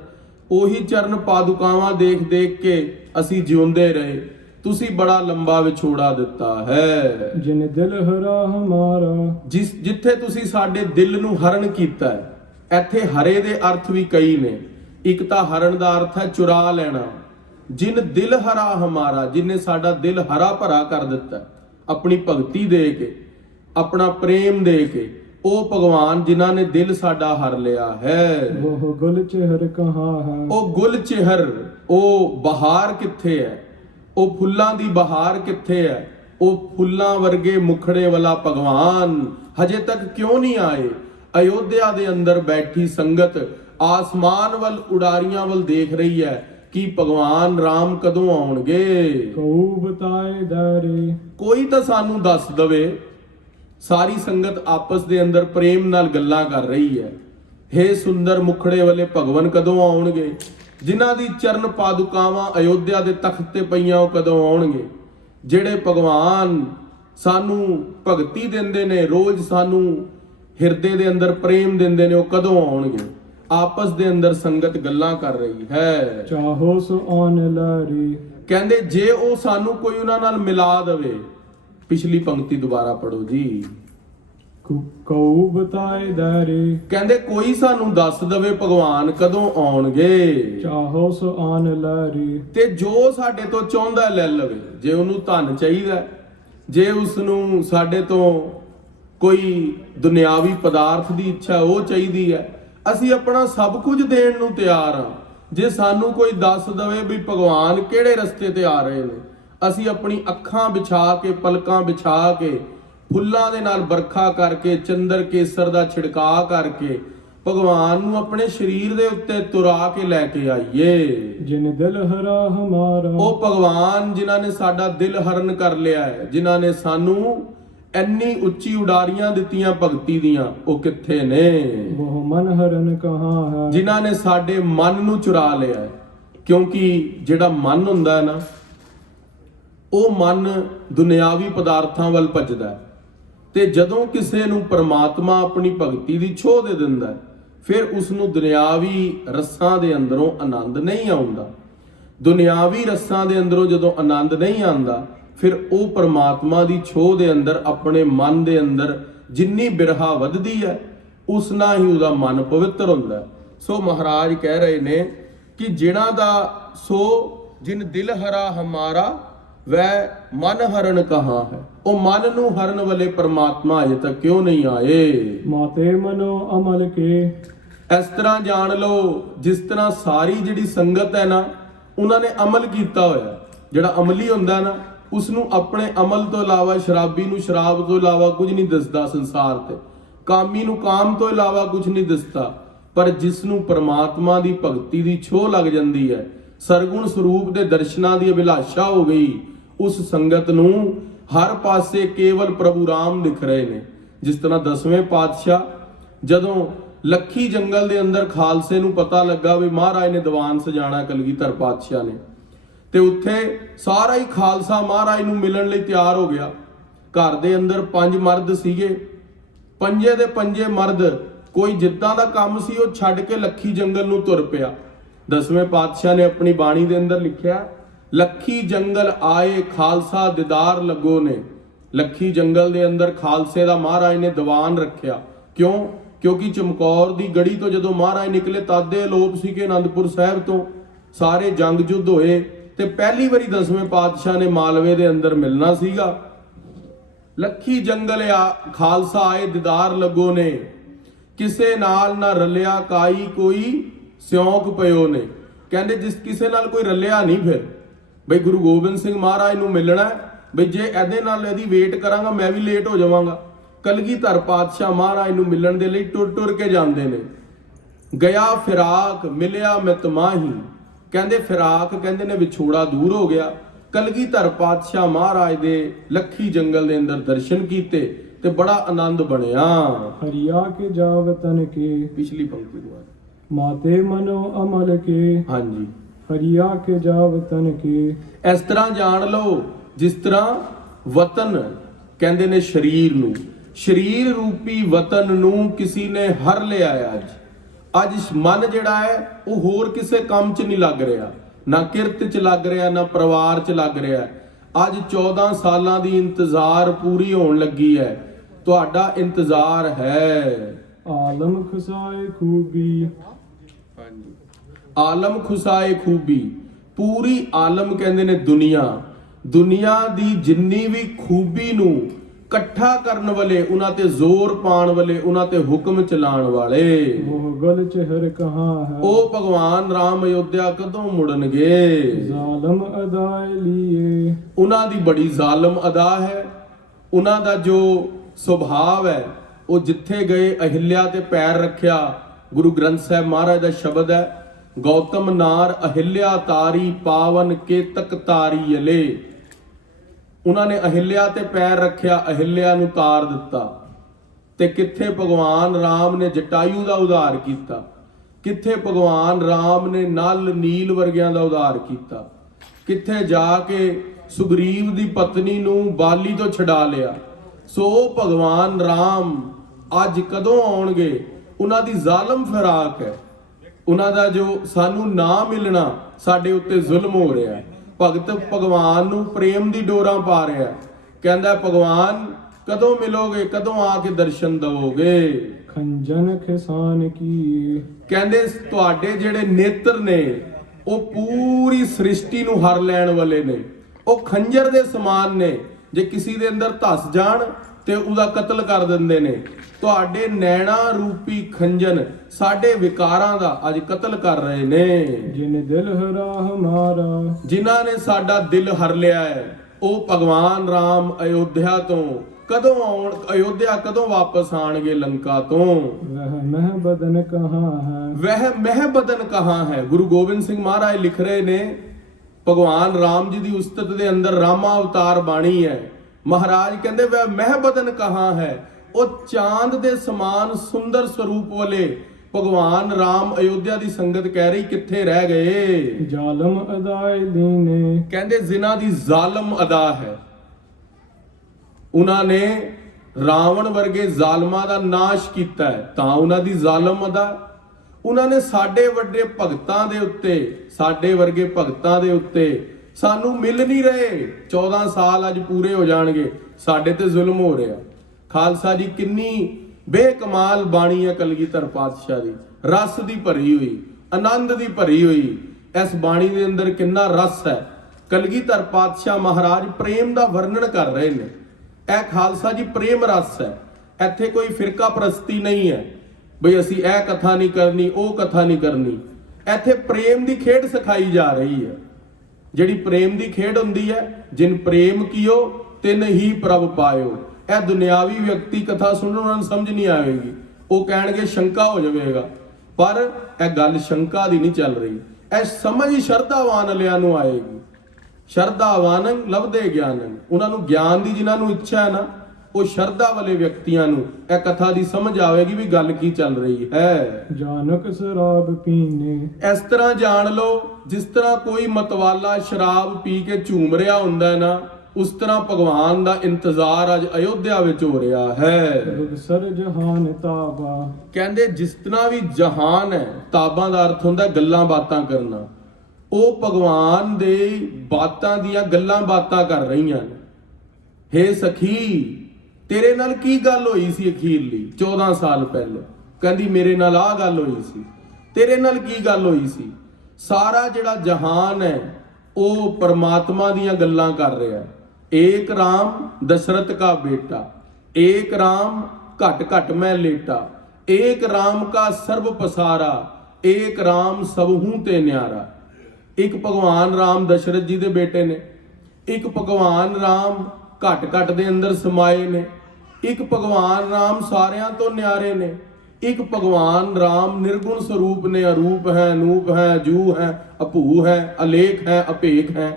ਉਹੀ ਚਰਨ ਪਾਦੁਕਾਵਾਂ ਦੇਖ ਦੇਖ ਕੇ ਅਸੀਂ ਜਿਉਂਦੇ ਰਹੇ, ਤੁਸੀਂ ਬੜਾ ਲੰਬਾ ਵਿਛੋੜਾ ਦਿੱਤਾ ਹੈ। ਜਿਨ ਦਿਲ ਹਰਾ ਹਮਾਰਾ, ਜਿੱਥੇ ਤੁਸੀਂ ਸਾਡੇ ਦਿਲ ਨੂੰ ਹਰਨ ਕੀਤਾ ਹੈ। ਇੱਥੇ ਹਰੇ ਦੇ ਅਰਥ ਵੀ ਕਈ ਨੇ, ਇੱਕ ਤਾਂ ਹਰਨ ਦਾ ਅਰਥ ਹੈ ਚੁਰਾ ਲੈਣਾ। ਜਿਨ ਦਿਲ ਹਰਾ ਹਮਾਰਾ, ਜਿਨੇ ਸਾਡਾ ਦਿਲ ਹਰਾ ਭਰਾ ਕਰ ਦਿੱਤਾ ਆਪਣੀ ਭਗਤੀ ਦੇ ਕੇ, ਆਪਣਾ ਪ੍ਰੇਮ ਦੇ ਕੇ, ਉਹ ਭਗਵਾਨ ਜਿਨ੍ਹਾਂ ਨੇ ਦਿਲ ਸਾਡਾ ਹਰ ਲਿਆ ਹੈ। ਉਹ ਗੁਲ ਚਿਹਰ ਕਹਾਂ ਹੈ, ਉਹ ਗੁਲ ਚਿਹਰ, ਉਹ ਬਹਾਰ ਕਿੱਥੇ ਹੈ? ਉਹ ਫੁੱਲਾਂ ਦੀ ਬਹਾਰ ਕਿੱਥੇ ਹੈ? ਉਹ ਫੁੱਲਾਂ ਵਰਗੇ ਮੁਖੜੇ ਵਾਲਾ ਭਗਵਾਨ, ਹਜੇ ਤੱਕ ਕਿਉਂ ਨਹੀਂ ਆਏ? ਅਯੋਧਿਆ ਦੇ ਅੰਦਰ ਬੈਠੀ ਸੰਗਤ ਆਸਮਾਨ ਵੱਲ, ਉਡਾਰੀਆਂ ਵੱਲ ਦੇਖ ਰਹੀ ਹੈ ਕਿ ਭਗਵਾਨ ਰਾਮ ਕਦੋਂ ਆਉਣਗੇ। ਕਉ ਬਤਾਏ ਦਾਰੇ, ਕੋਈ ਤਾਂ ਸਾਨੂੰ ਦੱਸ ਦਵੇ। ਸਾਰੀ ਸੰਗਤ ਆਪਸ ਦੇ ਅੰਦਰ ਪ੍ਰੇਮ ਨਾਲ ਗੱਲਾਂ ਕਰ ਰਹੀ ਹੈ। ਹੇ ਸੁੰਦਰ ਮੁਖੜੇ ਵਾਲੇ ਭਗਵਾਨ ਕਦੋਂ ਆਉਣਗੇ? ਜਿਨ੍ਹਾਂ ਦੀ ਚਰਨ ਪਾਦੁਕਾਵਾਂ ਅਯੋਧਿਆ ਦੇ ਤਖਤ ਤੇ ਪਈਆਂ ਉਹ ਕਦੋਂ ਆਉਣਗੇ? ਜਿਹੜੇ ਭਗਵਾਨ ਸਾਨੂੰ ਭਗਤੀ ਦਿੰਦੇ ਨੇ, ਰੋਜ਼ ਸਾਨੂੰ ਹਿਰਦੇ ਦੇ ਅੰਦਰ ਪ੍ਰੇਮ ਦਿੰਦੇ ਨੇ, ਉਹ ਕਦੋਂ ਆਉਣਗੇ? ਆਪਸ ਦੇ ਅੰਦਰ ਸੰਗਤ ਗੱਲਾਂ ਕਰ ਰਹੀ ਹੈ। ਚਾਹੋ ਸੋ ਆਨ ਲਾਰੇ, ਕਹਿੰਦੇ ਜੇ ਉਹ ਸਾਨੂੰ ਕੋਈ ਉਹਨਾਂ ਨਾਲ ਮਿਲਾ ਦੇਵੇ। ਪਿਛਲੀ ਪੰਕਤੀ ਦੁਬਾਰਾ ਪੜੋ ਜੀ। ਕਉ ਬਤਾਏ ਦਾਰੇ, ਕਹਿੰਦੇ ਕੋਈ ਸਾਨੂੰ ਦੱਸ ਦਵੇ ਭਗਵਾਨ ਕਦੋਂ ਆਉਣਗੇ। ਚਾਹੋ ਸੋ ਆਨ ਲਾਰੇ, ਤੇ ਜੋ ਸਾਡੇ ਤੋਂ ਚਾਹੁੰਦਾ ਲੈ ਲਵੇ। ਜੇ ਉਹਨੂੰ ਧਨ ਚਾਹੀਦਾ, ਜੇ ਉਸ ਨੂੰ ਸਾਡੇ ਤੋਂ ਕੋਈ ਦੁਨਿਆਵੀ ਪਦਾਰਥ ਦੀ ਇੱਛਾ ਉਹ ਚਾਹੀਦੀ ਹੈ, ਅਸੀਂ ਆਪਣਾ ਸਭ ਕੁਝ ਦੇਣ ਨੂੰ ਤਿਆਰ ਹਾਂ। ਜੇ ਸਾਨੂੰ ਕੋਈ ਦੱਸ ਦਵੇ ਵੀ ਭਗਵਾਨ ਕਿਹੜੇ ਰਸਤੇ ਤੇ ਆ ਰਹੇ ਨੇ, ਅਸੀਂ ਆਪਣੀ ਅੱਖਾਂ ਵਿਛਾ ਕੇ, ਪਲਕਾਂ ਵਿਛਾ ਕੇ, ਫੁੱਲਾਂ ਦੇ ਨਾਲ ਵਰਖਾ ਕਰਕੇ, ਚੰਦਰ ਕੇਸਰ ਦਾ ਛਿੜਕਾਅ ਕਰਕੇ ਭਗਵਾਨ ਨੂੰ ਆਪਣੇ ਸਰੀਰ ਦੇ ਉੱਤੇ ਤੁਰਾ ਕੇ ਲੈ ਕੇ ਆਈਏ। ਜਿਨ ਦਿਲ ਹਰਾ ਹਮਾਰਾ, ਉਹ ਭਗਵਾਨ ਜਿਨ੍ਹਾਂ ਨੇ ਸਾਡਾ ਦਿਲ ਹਰਨ ਕਰ ਲਿਆ ਹੈ, ਜਿਨ੍ਹਾਂ ਨੇ ਸਾਨੂੰ ਇੰਨੀ ਉੱਚੀ ਉਡਾਰੀਆਂ ਦਿੱਤੀਆਂ ਭਗਤੀ ਦੀਆਂ, ਉਹ ਕਿੱਥੇ ਨੇ? ਬਹੁ ਮਨ ਹਰਨ ਕਹਾਂ ਹੈ, ਜਿਨ੍ਹਾਂ ਨੇ ਸਾਡੇ ਮਨ ਨੂੰ ਚੁਰਾ ਲਿਆ ਹੈ। ਕਿਉਂਕਿ ਜਿਹੜਾ ਮਨ ਹੁੰਦਾ ਹੈ ਨਾ, ਉਹ ਮਨ ਦੁਨਿਆਵੀ ਪਦਾਰਥਾਂ ਵੱਲ ਭੱਜਦਾ ਹੈ। ਤੇ ਜਦੋਂ ਕਿਸੇ ਨੂੰ ਪਰਮਾਤਮਾ ਆਪਣੀ ਭਗਤੀ ਦੀ ਛੋਹ ਦੇ ਦਿੰਦਾ ਹੈ, ਫਿਰ ਉਸ ਨੂੰ ਦੁਨਿਆਵੀ ਰਸਾਂ ਦੇ ਅੰਦਰੋਂ ਆਨੰਦ ਨਹੀਂ ਆਉਂਦਾ। ਦੁਨਿਆਵੀ ਰਸਾਂ ਦੇ ਅੰਦਰੋਂ ਜਦੋਂ ਆਨੰਦ ਨਹੀਂ ਆਉਂਦਾ, ਫਿਰ ਉਹ ਪਰਮਾਤਮਾ ਦੀ ਛੋਹ ਦੇ ਅੰਦਰ, ਆਪਣੇ ਮਨ ਦੇ ਅੰਦਰ ਜਿੰਨੀ ਬਿਰਹਾ ਵੱਧਦੀ ਹੈ, ਉਸ ਨਾਲ ਹੀ ਉਹਦਾ ਮਨ ਪਵਿੱਤਰ ਹੁੰਦਾ ਹੈ। ਸੋ ਮਹਾਰਾਜ ਕਹਿ ਰਹੇ ਨੇ ਕਿ ਜਿਨ੍ਹਾਂ ਦਾ ਸੋ ਜਿਨ ਦਿਲ ਹਰਾ ਹਮਾਰਾ ਵੈ ਮਨ ਹਰਨ ਕਹਾਂ ਹੈ। ਉਹ ਮਨ ਨੂੰ ਹਰਨ ਵਾਲੇ ਪਰਮਾਤਮਾ ਅਜੇ ਤੱਕ ਕਿਉਂ ਨਹੀਂ ਆਏ? ਮਾਤੇ ਮਨੋ ਅਮਲ ਕੇ, ਇਸ ਤਰ੍ਹਾਂ ਜਾਣ ਲਓ, ਜਿਸ ਤਰ੍ਹਾਂ ਸਾਰੀ ਜਿਹੜੀ ਸੰਗਤ ਹੈ ਨਾ, ਉਹਨਾਂ ਨੇ ਅਮਲ ਕੀਤਾ ਹੋਇਆ। ਜਿਹੜਾ ਅਮਲੀ ਹੁੰਦਾ ਨਾ, ਉਸ ਨੂੰ ਆਪਣੇ ਅਮਲ ਤੋਂ ਇਲਾਵਾ, ਸ਼ਰਾਬੀ ਨੂੰ ਸ਼ਰਾਬ ਤੋਂ ਇਲਾਵਾ ਕੁਝ ਨਹੀਂ ਦਿਸਦਾ ਸੰਸਾਰ ਤੇ, ਕਾਮੀ ਨੂੰ ਕਾਮ ਤੋਂ ਇਲਾਵਾ ਕੁਝ ਨਹੀਂ ਦਿਸਦਾ। ਪਰ ਜਿਸ ਨੂੰ ਪਰਮਾਤਮਾ ਦੀ ਭਗਤੀ ਦੀ ਛੋਹ ਲੱਗ ਜਾਂਦੀ ਹੈ, ਸਰਗੁਣ ਸਰੂਪ ਦੇ ਦਰਸ਼ਨਾਂ ਦੀ ਅਭਿਲਾਸ਼ਾ ਹੋ ਗਈ, ਉਸ ਸੰਗਤ ਨੂੰ ਹਰ ਪਾਸੇ ਕੇਵਲ ਪ੍ਰਭੂ ਰਾਮ ਦਿਖ ਰਹੇ ਨੇ। ਜਿਸ ਤਰ੍ਹਾਂ 10ਵੇਂ ਪਾਤਸ਼ਾਹ ਜਦੋਂ ਲੱਖੀ ਜੰਗਲ ਦੇ ਅੰਦਰ ਖਾਲਸੇ ਨੂੰ ਪਤਾ ਲੱਗਾ ਵੀ ਮਹਾਰਾਜ ਨੇ ਦੀਵਾਨ ਸਜਾਣਾ, ਕਲਗੀਧਰ ਪਾਤਸ਼ਾਹ ਨੇ, ਤੇ ਉੱਥੇ ਸਾਰਾ ਹੀ ਖਾਲਸਾ ਮਹਾਰਾਜ ਨੂੰ ਮਿਲਣ ਲਈ ਤਿਆਰ ਹੋ ਗਿਆ। ਘਰ ਦੇ ਅੰਦਰ 5 ਮਰਦ ਸੀਗੇ, ਪੰਜੇ ਦੇ ਪੰਜੇ ਮਰਦ ਕੋਈ ਜਿੱਦਾਂ ਦਾ ਕੰਮ ਸੀ ਉਹ ਛੱਡ ਕੇ ਲੱਖੀ ਜੰਗਲ ਨੂੰ ਤੁਰ ਪਿਆ। 10ਵੇਂ ਪਾਤਸ਼ਾਹ ਨੇ ਆਪਣੀ ਬਾਣੀ ਦੇ ਅੰਦਰ ਲਿਖਿਆ, ਲੱਖੀ ਜੰਗਲ ਆਏ ਖਾਲਸਾ ਦੀਦਾਰ ਲੱਗੋ ਨੇ। ਲੱਖੀ ਜੰਗਲ ਦੇ ਅੰਦਰ ਖਾਲਸੇ ਦਾ ਮਹਾਰਾਜ ਨੇ ਦੀਵਾਨ ਰੱਖਿਆ। ਕਿਉਂ? ਕਿਉਂਕਿ ਚਮਕੌਰ ਦੀ ਗੜੀ ਤੋਂ ਜਦੋਂ ਮਹਾਰਾਜ ਨਿਕਲੇ, ਤਾਦੇ ਅਲੋਪ ਸੀ ਕਿ ਅਨੰਦਪੁਰ ਸਾਹਿਬ ਤੋਂ ਸਾਰੇ ਜੰਗ ਯੁੱਧ ਹੋਏ, ਤੇ ਪਹਿਲੀ ਵਾਰੀ 10ਵੇਂ ਪਾਤਸ਼ਾਹ ਨੇ ਮਾਲਵੇ ਦੇ ਅੰਦਰ ਮਿਲਣਾ ਸੀਗਾ। ਲੱਖੀ ਜੰਗਲ ਖਾਲਸਾ ਆਏ ਦੀਦਾਰ ਲੱਗੋ ਨੇ, ਕਿਸੇ ਨਾਲ ਨਾ ਰਲਿਆ ਕਾਈ ਕੋਈ ਸਿਉਂਕ ਪਿਓ ਨੇ। ਕਹਿੰਦੇ ਜਿਸ ਕਿਸੇ ਨਾਲ ਕੋਈ ਰਲਿਆ ਨਹੀਂ, ਫਿਰ ਬਈ ਗੁਰੂ ਗੋਬਿੰਦ ਸਿੰਘ ਮਹਾਰਾਜ ਨੂੰ ਮਿਲਣਾ, ਬਈ ਜੇ ਇਹਦੇ ਨਾਲ ਇਹਦੀ ਵੇਟ ਕਰਾਂਗਾ ਮੈਂ ਵੀ ਲੇਟ ਹੋ ਜਾਵਾਂਗਾ। ਕਲਗੀਧਰ ਪਾਤਸ਼ਾਹ ਮਹਾਰਾਜ ਨੂੰ ਮਿਲਣ ਦੇ ਲਈ ਟੁਰ ਟੁਰ ਕੇ ਜਾਂਦੇ ਨੇ। ਗਿਆ ਫਿਰਾਕ ਮਿਲਿਆ ਮਿਤ ਮਾਹੀ, ਕਹਿੰਦੇ ਫਿਰਾਕ ਕਹਿੰਦੇ ਨੇ ਵਿਛੋੜਾ ਦੂਰ ਹੋ ਗਿਆ। ਕਲਗੀਧਰ ਪਾਤਸ਼ਾਹ ਮਹਾਰਾਜ ਦੇ ਲੱਖੀ ਜੰਗਲ ਦੇ ਅੰਦਰ ਦਰਸ਼ਨ ਕੀਤੇ ਤੇ ਬੜਾ ਆਨੰਦ ਬਣਿਆ। ਹਰੀਆ ਕੇ ਜਾਵ ਤਨ ਕੇ, ਪਿਛਲੀ ਪੰਕਤੀ ਦੁਆਰਾ। ਮਾਤੇ ਮਨੋ ਅਮਲ ਕੇ, ਹਾਂਜੀ, ਹਰੀਆ ਕੇ ਜਾਵ ਤਨ ਕੇ। ਇਸ ਤਰ੍ਹਾਂ ਜਾਣ ਲਓ, ਜਿਸ ਤਰ੍ਹਾਂ ਵਤਨ ਕਹਿੰਦੇ ਨੇ ਸਰੀਰ ਨੂੰ, ਸਰੀਰ ਰੂਪੀ ਵਤਨ ਨੂੰ ਕਿਸੇ ਨੇ ਹਰ ਲਿਆ ਅੱਜ ਮਨ ਜਿਹੜਾ ਹੈ ਉਹ ਹੋਰ ਕਿਸੇ ਕੰਮ 'ਚ ਨਹੀਂ ਲੱਗ ਰਿਹਾ, ਨਾ ਕਿਰਤ 'ਚ ਲੱਗ ਰਿਹਾ, ਨਾ ਪਰਿਵਾਰ 'ਚ ਲੱਗ ਰਿਹਾ। ਅੱਜ 14 ਸਾਲਾਂ ਦੀ ਇੰਤਜ਼ਾਰ ਪੂਰੀ ਹੋਣ ਲੱਗੀ ਹੈ। ਤੁਹਾਡਾ ਇੰਤਜ਼ਾਰ ਹੈ। ਆਲਮ ਖਸਾਏ ਖੂਬੀ, ਹਾਂਜੀ, ਆਲਮ ਖੁਸਾਏ ਖੂਬੀ, ਪੂਰੀ ਆਲਮ ਕਹਿੰਦੇ ਨੇ ਦੁਨੀਆ ਦੀ ਜਿੰਨੀ ਵੀ ਖੂਬੀ ਨੂੰ ਇਕੱਠਾ ਕਰਨ ਵਾਲੇ, ਉਹਨਾਂ ਤੇ ਜ਼ੋਰ ਪਾਉਣ ਵਾਲੇ, ਉਹਨਾਂ ਤੇ ਹੁਕਮ ਚਲਾਉਣ ਵਾਲੇ, ਉਹ ਗਲ ਚਹਿਰ ਕਹਾਂ ਹੈ। ਉਹ ਭਗਵਾਨ ਰਾਮ ਅਯੋਧਿਆ ਕਦੋਂ ਮੁੜਨਗੇ? ਜ਼ਾਲਮ ਅਦਾਏ ਲੀਏ, ਉਹਨਾਂ ਦੀ ਬੜੀ ਜ਼ਾਲਮ ਅਦਾ ਹੈ। ਉਹਨਾਂ ਦਾ ਜੋ ਸੁਭਾਵ ਹੈ ਉਹ ਜਿੱਥੇ ਗਏ ਅਹਿल्या ਤੇ ਪੈਰ ਰੱਖਿਆ। ਗੁਰੂ ਗ੍ਰੰਥ ਸਾਹਿਬ ਮਹਾਰਾਜ ਦਾ ਸ਼ਬਦ ਹੈ, ਗੌਤਮ ਨਾਰ ਅਹਿल्या ਤਾਰੀ ਪਾਵਨ ਕੇਤਕ ਤਾਰੀ ਅਲੇ। ਉਹਨਾਂ ਨੇ ਅਹਿल्या ਤੇ ਪੈਰ ਰੱਖਿਆ, ਅਹਿल्या ਨੂੰ ਤਾਰ ਦਿੱਤਾ। ਤੇ ਕਿੱਥੇ ਭਗਵਾਨ ਰਾਮ ਨੇ ਜਟਾਯੂ ਦਾ ਉਧਾਰ ਕੀਤਾ, ਕਿੱਥੇ ਭਗਵਾਨ ਰਾਮ ਨੇ ਨਲ ਨੀਲ ਵਰਗਿਆਂ ਦਾ ਉਧਾਰ ਕੀਤਾ, ਕਿੱਥੇ ਜਾ ਕੇ ਸੁਗਰੀਵ ਦੀ ਪਤਨੀ ਨੂੰ ਬਾਲੀ ਤੋਂ ਛਡਾ ਲਿਆ। ਸੋ ਭਗਵਾਨ ਰਾਮ ਅੱਜ ਕਦੋਂ ਆਉਣਗੇ? ਉਹਨਾਂ ਦੀ ਜ਼ਾਲਮ ਫਿਰਾਕ ਹੈ, ਉਹਨਾਂ ਦਾ ਜੋ ਸਾਨੂੰ ਨਾ ਮਿਲਣਾ ਸਾਡੇ ਉੱਤੇ ਜ਼ੁਲਮ ਹੋ ਰਿਹਾ ਹੈ। ਭਗਤ ਭਗਵਾਨ ਨੂੰ ਪ੍ਰੇਮ ਦੀ ਡੋਰਾਂ ਪਾ ਰਿਹਾ, ਕਹਿੰਦਾ ਭਗਵਾਨ ਕਦੋਂ ਮਿਲੋਗੇ, ਕਦੋਂ ਆ ਕੇ ਦਰਸ਼ਨ ਦਵੋਗੇ? ਖੰਜਨ ਖਿਸਾਨ ਕੀ, ਕਹਿੰਦੇ ਤੁਹਾਡੇ ਜਿਹੜੇ ਨੇਤਰ ਨੇ ਉਹ ਪੂਰੀ ਸ੍ਰਿਸ਼ਟੀ ਨੂੰ ਹਰ ਲੈਣ ਵਾਲੇ ਨੇ, ਉਹ ਖੰਜਰ ਦੇ ਸਮਾਨ ਨੇ। ਜੇ ਕਿਸੇ ਦੇ ਅੰਦਰ ਧਸ ਜਾਣ ਤੇ ਉਹਦਾ ਕਤਲ ਕਰ ਦਿੰਦੇ ਨੇ। ਤੁਹਾਡੇ ਨੈਣਾ ਰੂਪੀ ਖੰਜਨ ਸਾਡੇ ਵਿਕਾਰਾਂ ਦਾ ਅੱਜ ਕਤਲ ਕਰ ਰਹੇ ਨੇ। ਜਿਨ ਦਿਲ ਹਰਾ ਹਮਾਰਾ, ਜਿਨ੍ਹਾਂ ਨੇ ਸਾਡਾ ਦਿਲ ਹਰ ਲਿਆ ਹੈ, ਉਹ ਭਗਵਾਨ ਰਾਮ ਅਯੋਧਿਆ ਤੋਂ ਕਦੋਂ ਆਉਣ? ਅਯੋਧਿਆ ਕਦੋਂ ਵਾਪਸ ਆਣਗੇ ਲੰਕਾ ਤੋਂ? ਵਹ ਮਹਿ ਬਦਨ ਕਹਾਂ ਹੈ, ਵਹ ਮਹਿ ਬਦਨ ਕਹਾਂ ਹੈ। ਗੁਰੂ ਗੋਬਿੰਦ ਸਿੰਘ ਮਹਾਰਾਜ ਲਿਖ ਰਹੇ ਨੇ, ਭਗਵਾਨ ਰਾਮ ਜੀ ਦੀ ਉਸਤਤ ਦੇ ਅੰਦਰ ਰਾਮਾ ਅਵਤਾਰ ਬਾਣੀ ਹੈ। ਮਹਾਰਾਜ ਕਹਿੰਦੇ ਵਹ ਮਹਿ ਬਦਨ ਕਹਾਂ ਹੈ। ਉਹ ਚਾਂਦ ਦੇ ਸਮਾਨ ਸੁੰਦਰ ਸਰੂਪ ਵਾਲੇ ਭਗਵਾਨ ਰਾਮ ਅਯੋਧਿਆ ਦੀ ਸੰਗਤ ਕਹਿ ਰਹੀ ਕਿੱਥੇ ਰਹਿ ਗਏ? ਜ਼ਾਲਮ ਅਦਾਏ ਦੀਨੇ, ਕਹਿੰਦੇ ਜਿਨ੍ਹਾਂ ਦੀ ਜ਼ਾਲਮ ਅਦਾ ਹੈ, ਉਹਨਾਂ ਨੇ ਰਾਵਣ ਵਰਗੇ ਜ਼ਾਲਮਾਂ ਦਾ ਨਾਸ਼ ਕੀਤਾ ਹੈ, ਤਾਂ ਉਹਨਾਂ ਦੀ ਜ਼ਾਲਮ ਅਦਾ। ਉਹਨਾਂ ਨੇ ਸਾਡੇ ਵੱਡੇ ਭਗਤਾਂ ਦੇ ਉੱਤੇ, ਸਾਡੇ ਵਰਗੇ ਭਗਤਾਂ ਦੇ ਉੱਤੇ ਸਾਨੂੰ ਮਿਲ ਨਹੀਂ ਰਹੇ। 14 ਸਾਲ ਅੱਜ ਪੂਰੇ ਹੋ ਜਾਣਗੇ, ਸਾਡੇ ਤੇ ਜ਼ੁਲਮ ਹੋ ਰਿਹਾ। ਖਾਲਸਾ ਜੀ ਕਿੰਨੀ ਬੇਕਮਾਲ ਬਾਣੀ ਹੈ ਕਲਗੀਧਰ ਪਾਤਸ਼ਾਹ ਦੀ, ਰਸ ਦੀ ਭਰੀ ਹੋਈ, ਆਨੰਦ ਦੀ ਭਰੀ ਹੋਈ। ਇਸ ਬਾਣੀ ਦੇ ਅੰਦਰ ਕਿੰਨਾ ਰਸ ਹੈ। ਕਲਗੀਧਰ ਪਾਤਸ਼ਾਹ ਮਹਾਰਾਜ ਪ੍ਰੇਮ ਦਾ ਵਰਣਨ ਕਰ ਰਹੇ ਨੇ। ਇਹ ਖਾਲਸਾ ਜੀ ਪ੍ਰੇਮ ਰਸ ਹੈ। ਇੱਥੇ ਕੋਈ ਫਿਰਕਾ ਪ੍ਰਸਤੀ ਨਹੀਂ ਹੈ ਬਈ ਅਸੀਂ ਇਹ ਕਥਾ ਨਹੀਂ ਕਰਨੀ, ਉਹ ਕਥਾ ਨਹੀਂ ਕਰਨੀ। ਇੱਥੇ ਪ੍ਰੇਮ ਦੀ ਖੇਡ ਸਿਖਾਈ ਜਾ ਰਹੀ ਹੈ। ਜਿਹੜੀ ਪ੍ਰੇਮ ਦੀ ਖੇਡ ਹੁੰਦੀ ਹੈ, ਜਿਨ ਪ੍ਰੇਮ ਕੀਓ ਤਿਨ ਹੀ ਪ੍ਰਭ ਪਾਇਓ। ਇਹ ਦੁਨਿਆਵੀ ਵਿਅਕਤੀ ਕਥਾ ਸੁਣਨ ਉਹਨਾਂ ਨੂੰ ਸਮਝ ਨਹੀਂ ਆਵੇਗੀ, ਉਹ ਕਹਿਣਗੇ ਸ਼ੰਕਾ ਹੋ ਜਾਵੇਗਾ। ਪਰ ਇਹ ਗੱਲ ਸ਼ੰਕਾ ਦੀ ਨਹੀਂ ਚੱਲ ਰਹੀ, ਇਹ ਸਮਝ ਸ਼ਰਧਾਵਾਨ ਵਾਲਿਆਂ ਨੂੰ ਆਏਗੀ। ਸ਼ਰਧਾਵਾਨੰ ਲਭਦੇ ਗਿਆਨੰ, ਉਹਨਾਂ ਨੂੰ ਗਿਆਨ ਦੀ ਜਿਨ੍ਹਾਂ ਨੂੰ ਇੱਛਾ ਹੈ ਨਾ, ਉਹ ਸ਼ਰਧਾ ਵਾਲੇ ਵਿਅਕਤੀਆਂ ਨੂੰ ਇਹ ਕਥਾ ਦੀ ਸਮਝ ਆਵੇਗੀ ਵੀ ਗੱਲ ਕੀ ਚੱਲ ਰਹੀ ਹੈ। ਜਾਨਕ ਸ਼ਰਾਬ ਪੀਨੇ, ਇਸ ਤਰ੍ਹਾਂ ਜਾਣ ਲਓ ਜਿਸ ਤਰ੍ਹਾਂ ਕੋਈ ਮਤਵਾਲਾ ਸ਼ਰਾਬ ਪੀ ਕੇ ਝੂਮ ਰਿਹਾ ਹੁੰਦਾ ਹੈ ਨਾ, ਉਸ ਤਰ੍ਹਾਂ ਭਗਵਾਨ ਦਾ ਇੰਤਜ਼ਾਰ ਅੱਜ ਅਯੋਧਿਆ ਵਿੱਚ ਹੋ ਰਿਹਾ ਹੈ। ਰੁਖਸਰ ਜਹਾਨ ਤਾਬਾ, ਕਹਿੰਦੇ ਜਿਸ ਤਰ੍ਹਾਂ ਵੀ ਜਹਾਨ ਹੈ, ਤਾਬਾਂ ਦਾ ਅਰਥ ਹੁੰਦਾ ਗੱਲਾਂ ਬਾਤਾਂ ਕਰਨਾ, ਉਹ ਭਗਵਾਨ ਦੇ ਬਾਤਾਂ ਦੀਆਂ ਗੱਲਾਂ ਬਾਤਾਂ ਕਰ ਰਹੀਆਂ ਨੇ। ਹੇ ਸਖੀ, ਤੇਰੇ ਨਾਲ ਕੀ ਗੱਲ ਹੋਈ ਸੀ ਅਖੀਰਲੀ 14 ਸਾਲ ਪਹਿਲੇ? ਕਹਿੰਦੀ ਮੇਰੇ ਨਾਲ ਆਹ ਗੱਲ ਹੋਈ ਸੀ। ਤੇਰੇ ਨਾਲ ਕੀ ਗੱਲ ਹੋਈ ਸੀ? ਸਾਰਾ ਜਿਹੜਾ ਜਹਾਨ ਹੈ ਉਹ ਪਰਮਾਤਮਾ ਦੀਆਂ ਗੱਲਾਂ ਕਰ ਰਿਹਾ ਹੈ। ਏਕ ਰਾਮ ਦਸ਼ਰਥ ਕਾ ਬੇਟਾ, ਏਕ ਰਾਮ ਘਟ ਘਟ ਮੈਂ ਲੇਟਾ, ਏਕ ਰਾਮ ਕਾ ਸਰਬ ਪਸਾਰਾ, ਏਕ ਰਾਮ ਸਭਹੂ ਤੇ ਨਿਆਰਾ। ਇੱਕ ਭਗਵਾਨ ਰਾਮ ਦਸ਼ਰਥ ਜੀ ਦੇ ਬੇਟੇ ਨੇ, ਇੱਕ ਭਗਵਾਨ ਰਾਮ ਘਟ ਘਟ ਦੇ ਅੰਦਰ ਸਮਾਏ ਨੇ, ਇੱਕ ਭਗਵਾਨ ਰਾਮ ਸਾਰਿਆਂ ਤੋਂ ਨਿਆਰੇ ਨੇ, ਇੱਕ ਭਗਵਾਨ ਰਾਮ ਨਿਰਗੁਣ ਸਰੂਪ ਨੇ, ਅਰੂਪ ਹੈ, ਅਨੂਪ ਹੈ, ਜੂ ਹੈ, ਅਭੂ ਹੈ, ਅਲੇਖ ਹੈ, ਅਭੇਖ ਹੈ,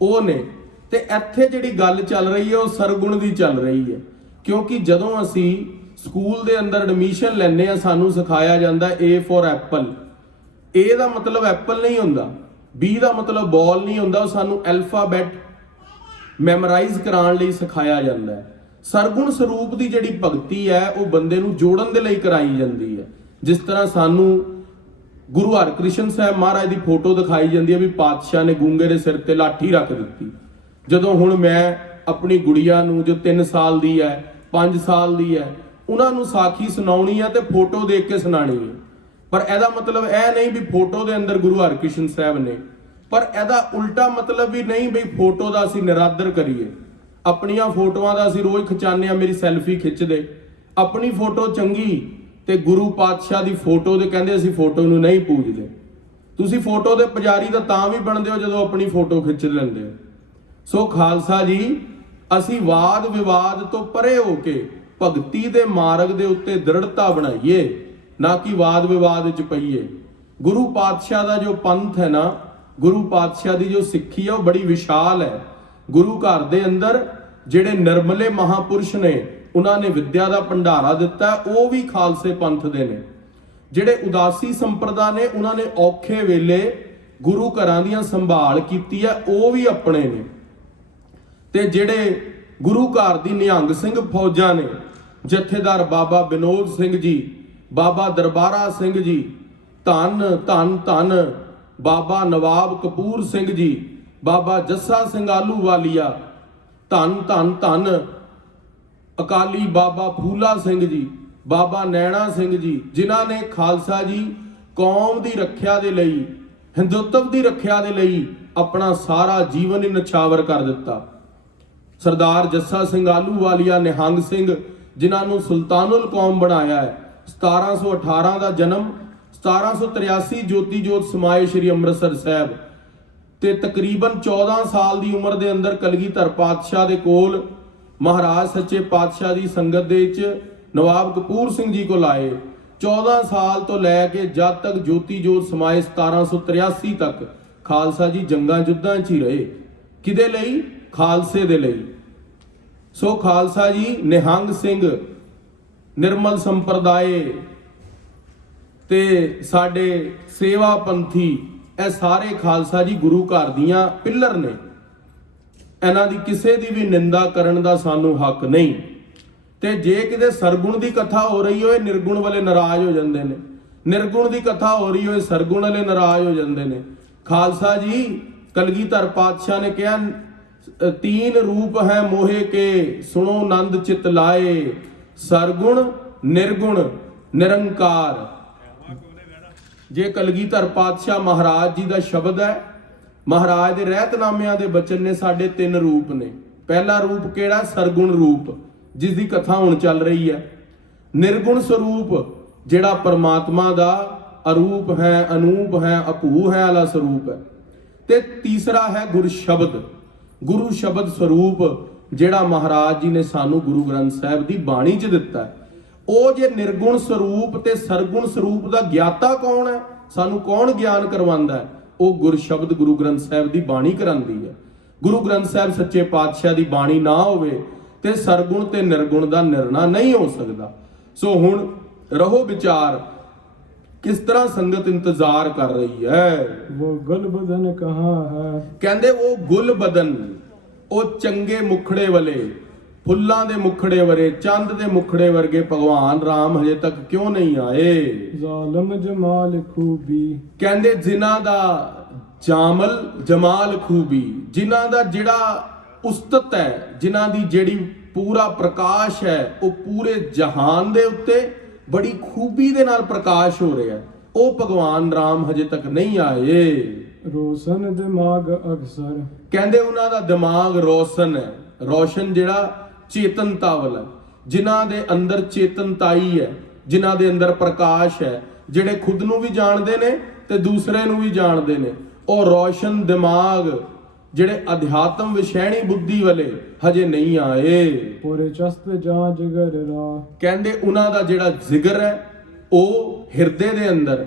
ਉਹ ਨੇ। ਤੇ ਇੱਥੇ ਜਿਹੜੀ ਗੱਲ ਚੱਲ ਰਹੀ ਹੈ ਉਹ ਸਰਗੁਣ ਦੀ ਚੱਲ ਰਹੀ ਹੈ। ਕਿਉਂਕਿ ਜਦੋਂ ਅਸੀਂ ਸਕੂਲ ਦੇ ਅੰਦਰ ਐਡਮਿਸ਼ਨ ਲੈਂਦੇ ਆ, ਸਾਨੂੰ ਸਿਖਾਇਆ ਜਾਂਦਾ A ਫॉर ਐਪਲ। A ਦਾ ਮਤਲਬ ਐਪਲ ਨਹੀਂ ਹੁੰਦਾ, B ਦਾ ਮਤਲਬ ਬਾਲ ਨਹੀਂ ਹੁੰਦਾ। ਉਹ ਸਾਨੂੰ ਅਲਫਾਬੈਟ ਮੈਮੋਰਾਈਜ਼ ਕਰਾਉਣ ਲਈ ਸਿਖਾਇਆ ਜਾਂਦਾ ਹੈ। ਸਰਗੁਣ ਸਰੂਪ ਦੀ ਜਿਹੜੀ ਭਗਤੀ ਹੈ ਉਹ ਬੰਦੇ ਨੂੰ ਜੋੜਨ ਦੇ ਲਈ ਕਰਾਈ ਜਾਂਦੀ ਹੈ। ਜਿਸ ਤਰ੍ਹਾਂ ਸਾਨੂੰ ਗੁਰੂ ਹਰਕ੍ਰਿਸ਼ਨ ਸਾਹਿਬ ਮਹਾਰਾਜ ਦੀ ਫੋਟੋ ਦਿਖਾਈ ਜਾਂਦੀ ਹੈ ਵੀ ਪਾਤਸ਼ਾਹ ਨੇ ਗੂੰਗੇ ਦੇ ਸਿਰ ਤੇ ਲਾਠੀ ਰੱਖ ਦਿੱਤੀ। ਜਦੋਂ ਹੁਣ ਮੈਂ ਆਪਣੀ ਗੁੜੀਆ ਨੂੰ ਜੋ 3 ਸਾਲ ਦੀ ਹੈ, 5 ਸਾਲ ਦੀ ਹੈ, ਉਹਨਾਂ ਨੂੰ ਸਾਖੀ ਸੁਣਾਉਣੀ ਹੈ ਤੇ ਫੋਟੋ ਦੇਖ ਕੇ ਸੁਣਾਣੀ ਹੈ। ਪਰ ਇਹਦਾ ਮਤਲਬ ਇਹ ਨਹੀਂ ਵੀ ਫੋਟੋ ਦੇ ਅੰਦਰ ਗੁਰੂ ਹਰਕ੍ਰਿਸ਼ਨ ਸਾਹਿਬ ਨੇ, ਪਰ ਇਹਦਾ ਉਲਟਾ ਮਤਲਬ ਵੀ ਨਹੀਂ ਵੀ ਫੋਟੋ ਦਾ ਅਸੀਂ ਨਿਰਾਦਰ ਕਰੀਏ। ਆਪਣੀਆਂ ਫੋਟੋਆਂ ਦਾ ਅਸੀਂ ਰੋਜ਼ ਖਿਚਾਉਂਦੇ ਆ, ਮੇਰੀ ਸੈਲਫੀ ਖਿੱਚਦੇ। ਆਪਣੀ ਫੋਟੋ ਚੰਗੀ ਤੇ ਗੁਰੂ ਪਾਤਸ਼ਾਹ ਦੀ ਫੋਟੋ ਦੇ ਕਹਿੰਦੇ ਅਸੀਂ ਫੋਟੋ ਨੂੰ ਨਹੀਂ ਪੂਜਦੇ। ਤੁਸੀਂ ਫੋਟੋ ਦੇ ਪੁਜਾਰੀ ਤਾਂ ਵੀ ਬਣਦੇ ਹੋ ਜਦੋਂ ਆਪਣੀ ਫੋਟੋ ਖਿੱਚ ਲੈਂਦੇ ਹੋ। ਸੋ ਖਾਲਸਾ ਜੀ, ਅਸੀਂ ਵਾਦ ਵਿਵਾਦ ਤੋਂ ਪਰੇ ਹੋ ਕੇ ਭਗਤੀ ਦੇ ਮਾਰਗ ਦੇ ਉੱਤੇ ਦ੍ਰਿੜਤਾ ਬਣਾਈਏ, ਨਾ ਕਿ ਵਾਦ ਵਿਵਾਦ ਵਿੱਚ ਪਈਏ। ਗੁਰੂ ਪਾਤਸ਼ਾਹ ਦਾ ਜੋ ਪੰਥ ਹੈ ਨਾ, ਗੁਰੂ ਪਾਤਸ਼ਾਹ ਦੀ ਜੋ ਸਿੱਖੀ ਹੈ ਉਹ ਬੜੀ ਵਿਸ਼ਾਲ ਹੈ। ਗੁਰੂ ਘਰ ਦੇ ਅੰਦਰ ਜਿਹੜੇ ਨਿਰਮਲੇ ਮਹਾਪੁਰਸ਼ ਨੇ, ਉਹਨਾਂ ਨੇ ਵਿੱਦਿਆ ਦਾ ਭੰਡਾਰਾ ਦਿੱਤਾ, ਉਹ ਵੀ ਖਾਲਸੇ ਪੰਥ ਦੇ ਨੇ। ਜਿਹੜੇ ਉਦਾਸੀ ਸੰਪਰਦਾ ਨੇ, ਉਹਨਾਂ ਨੇ ਔਖੇ ਵੇਲੇ ਗੁਰੂ ਘਰਾਂ ਦੀਆਂ ਸੰਭਾਲ ਕੀਤੀ ਹੈ, ਉਹ ਵੀ ਆਪਣੇ ਨੇ। ਤੇ ਜਿਹੜੇ ਗੁਰੂ ਘਰ ਦੀ ਨਿਹੰਗ ਸਿੰਘ ਫੌਜਾਂ ਨੇ, ਜਥੇਦਾਰ ਬਾਬਾ ਵਿਨੋਦ ਸਿੰਘ ਜੀ, ਬਾਬਾ ਦਰਬਾਰਾ ਸਿੰਘ ਜੀ, ਧੰਨ ਧੰਨ ਧੰਨ ਬਾਬਾ ਨਵਾਬ ਕਪੂਰ ਸਿੰਘ ਜੀ, ਬਾਬਾ ਜੱਸਾ ਸਿੰਘ ਆਹਲੂਵਾਲੀਆ, ਧੰਨ ਧੰਨ ਧੰਨ ਅਕਾਲੀ ਬਾਬਾ ਫੂਲਾ ਸਿੰਘ ਜੀ, ਬਾਬਾ ਨੈਣਾ ਸਿੰਘ ਜੀ, ਜਿਨ੍ਹਾਂ ਨੇ ਖਾਲਸਾ ਜੀ ਕੌਮ ਦੀ ਰੱਖਿਆ ਦੇ ਲਈ, ਹਿੰਦੁੱਤਵ ਦੀ ਰੱਖਿਆ ਦੇ ਲਈ ਆਪਣਾ ਸਾਰਾ ਜੀਵਨ ਹੀ ਨਿਛਾਵਰ ਕਰ ਦਿੱਤਾ। ਸਰਦਾਰ ਜੱਸਾ ਸਿੰਘ ਆਹਲੂਵਾਲੀਆ, ਨਿਹੰਗ ਸਿੰਘ, ਜਿਨ੍ਹਾਂ ਨੂੰ ਸੁਲਤਾਨੁਲ ਕੌਮ ਬਣਾਇਆ ਹੈ। 1718 ਦਾ ਜਨਮ, 1783 ਜੋਤੀ ਜੋਤ ਸਮਾਏ ਸ੍ਰੀ ਅੰਮ੍ਰਿਤਸਰ ਸਾਹਿਬ, ਤੇ ਤਕਰੀਬਨ 14 ਸਾਲ ਦੀ ਉਮਰ ਦੇ ਅੰਦਰ ਕਲਗੀਧਰ ਪਾਤਸ਼ਾਹ ਦੇ ਕੋਲ ਮਹਾਰਾਜ ਸੱਚੇ ਪਾਤਸ਼ਾਹ ਦੀ ਸੰਗਤ ਦੇ ਵਿੱਚ ਨਵਾਬ ਕਪੂਰ ਸਿੰਘ ਜੀ ਕੋਲ ਆਏ। 14 ਸਾਲ ਤੋਂ ਲੈ ਕੇ ਜਦ ਤੱਕ ਜੋਤੀ ਜੋਤ ਸਮਾਏ 1783 ਤੱਕ ਖਾਲਸਾ ਜੀ ਜੰਗਾਂ ਯੁੱਧਾਂ 'ਚ ਹੀ ਰਹੇ। ਕਿਹਦੇ ਲਈ? ਖਾਲਸੇ ਦੇ ਲਈ। ਸੋ ਖਾਲਸਾ ਜੀ ਨਿਹੰਗ ਸਿੰਘ, ਨਿਰਮਲ ਸੰਪਰਦਾਏ ਤੇ ਸਾਡੇ ਸੇਵਾ ਪੰਥੀ, ਇਹ ਸਾਰੇ ਖਾਲਸਾ ਜੀ ਗੁਰੂ ਘਰ ਦੀਆਂ ਪਿੱਲਰ ਨੇ। ਇਹਨਾਂ ਦੀ ਕਿਸੇ ਦੀ ਵੀ ਨਿੰਦਾ ਕਰਨ ਦਾ ਸਾਨੂੰ ਹੱਕ ਨਹੀਂ। ਤੇ ਜੇ ਕਿਤੇ ਸਰਗੁਣ ਦੀ ਕਥਾ ਹੋ ਰਹੀ ਹੋਏ, ਨਿਰਗੁਣ ਵਾਲੇ ਨਾਰਾਜ਼ ਹੋ ਜਾਂਦੇ ਨੇ। ਨਿਰਗੁਣ ਦੀ ਕਥਾ ਹੋ ਰਹੀ ਹੋਏ, ਸਰਗੁਣ ਵਾਲੇ ਨਾਰਾਜ਼ ਹੋ ਜਾਂਦੇ ਨੇ। ਖਾਲਸਾ ਜੀ ਕਲਗੀਧਰ ਪਾਤਸ਼ਾਹ ਨੇ ਕਿਹਾ, तीन रूप है मोहे के सुनो नंद चित लाए, सरगुण निर्गुण निरंकार। जे कलगीधर पातशाह महाराज जी का शब्द है, महाराज के रहतनामिਆਂ ਦੇ बचन ने साढ़े 3 रूप ने। पहला रूप केड़ा? सरगुण रूप, जिसकी कथा हुण चल रही है। निर्गुण स्वरूप जिहड़ा परमात्मा दा अरूप है, अनूप है, अभू है वाला स्वरूप है। ते तीसरा है गुर शब्द, गुरु शब्द स्वरूप ਜਿਹੜਾ ਮਹਾਰਾਜ ਜੀ ਨੇ ਸਾਨੂੰ ਗੁਰੂ ਗ੍ਰੰਥ ਸਾਹਿਬ ਦੀ ਬਾਣੀ 'ਚ ਦਿੱਤਾ ਹੈ। ਉਹ ਜੇ ਨਿਰਗੁਣ ਸਰੂਪ ਤੇ ਸਰਗੁਣ ਸਰੂਪ ਦਾ ਗਿਆਤਾ ਕੌਣ ਹੈ, ਸਾਨੂੰ ਕੌਣ ਗਿਆਨ ਕਰਵਾਉਂਦਾ ਹੈ? ਉਹ ਗੁਰ ਸ਼ਬਦ ਗੁਰੂ ਗ੍ਰੰਥ ਸਾਹਿਬ ਦੀ ਬਾਣੀ ਕਰਾਂਦੀ ਹੈ। ਗੁਰੂ ਗ੍ਰੰਥ ਸਾਹਿਬ ਸੱਚੇ ਪਾਤਸ਼ਾਹ ਦੀ ਬਾਣੀ ਨਾ ਹੋਵੇ ਤੇ ਸਰਗੁਣ ਤੇ ਨਿਰਗੁਣ ਦਾ ਨਿਰਣਾ ਨਹੀਂ ਹੋ ਸਕਦਾ। ਸੋ ਹੁਣ ਰਹੋ ਵਿਚਾਰ, किस तरह संगत इंतजार कर रही है। वो गुल बदन कहाँ है? कहते वो गुल बदन, वो चंगे मुखड़े वाले, फुल्लां दे मुखड़े वरे, चंद दे मुखड़े वर्गे भगवान राम हजे तक क्यों नहीं आए। जालम जमाल खूबी, कहते जिन्हां दा जामल जमाल खूबी, जिन्हां दा जिहड़ा उस्तत है, जिन्हां दी जिहड़ी पूरा प्रकाश है, वो पूरे जहान दे उत्ते बड़ी खूबी दे नाल प्रकाश हो रहा है, वो भगवान राम हजे तक नहीं आए। रोशन दिमाग अक्सर, कहते उन्हां दा दिमाग रोशन है। रोशन जिहड़ा चेतनता वाला, जिन्हां दे अंदर चेतनताई है, जिन्हां दे अंदर प्रकाश है, जिहड़े खुद नूं भी जानदे ने ते दूसरे नूं भी जानदे ने। और रोशन दिमाग ਜਿਹੜੇ ਅਧਿਆਤਮ ਵਿਸ਼ੈਣੀ ਬੁੱਧੀ ਵਾਲੇ ਹਜੇ ਨਹੀਂ ਆਏ। ਪੂਰੇ ਚਸਤ ਜਾਂ ਜਿਗਰ ਰਾ, ਕਹਿੰਦੇ ਉਹਨਾਂ ਦਾ ਜਿਹੜਾ ਜਿਗਰ ਹੈ ਉਹ ਹਿਰਦੇ ਦੇ ਅੰਦਰ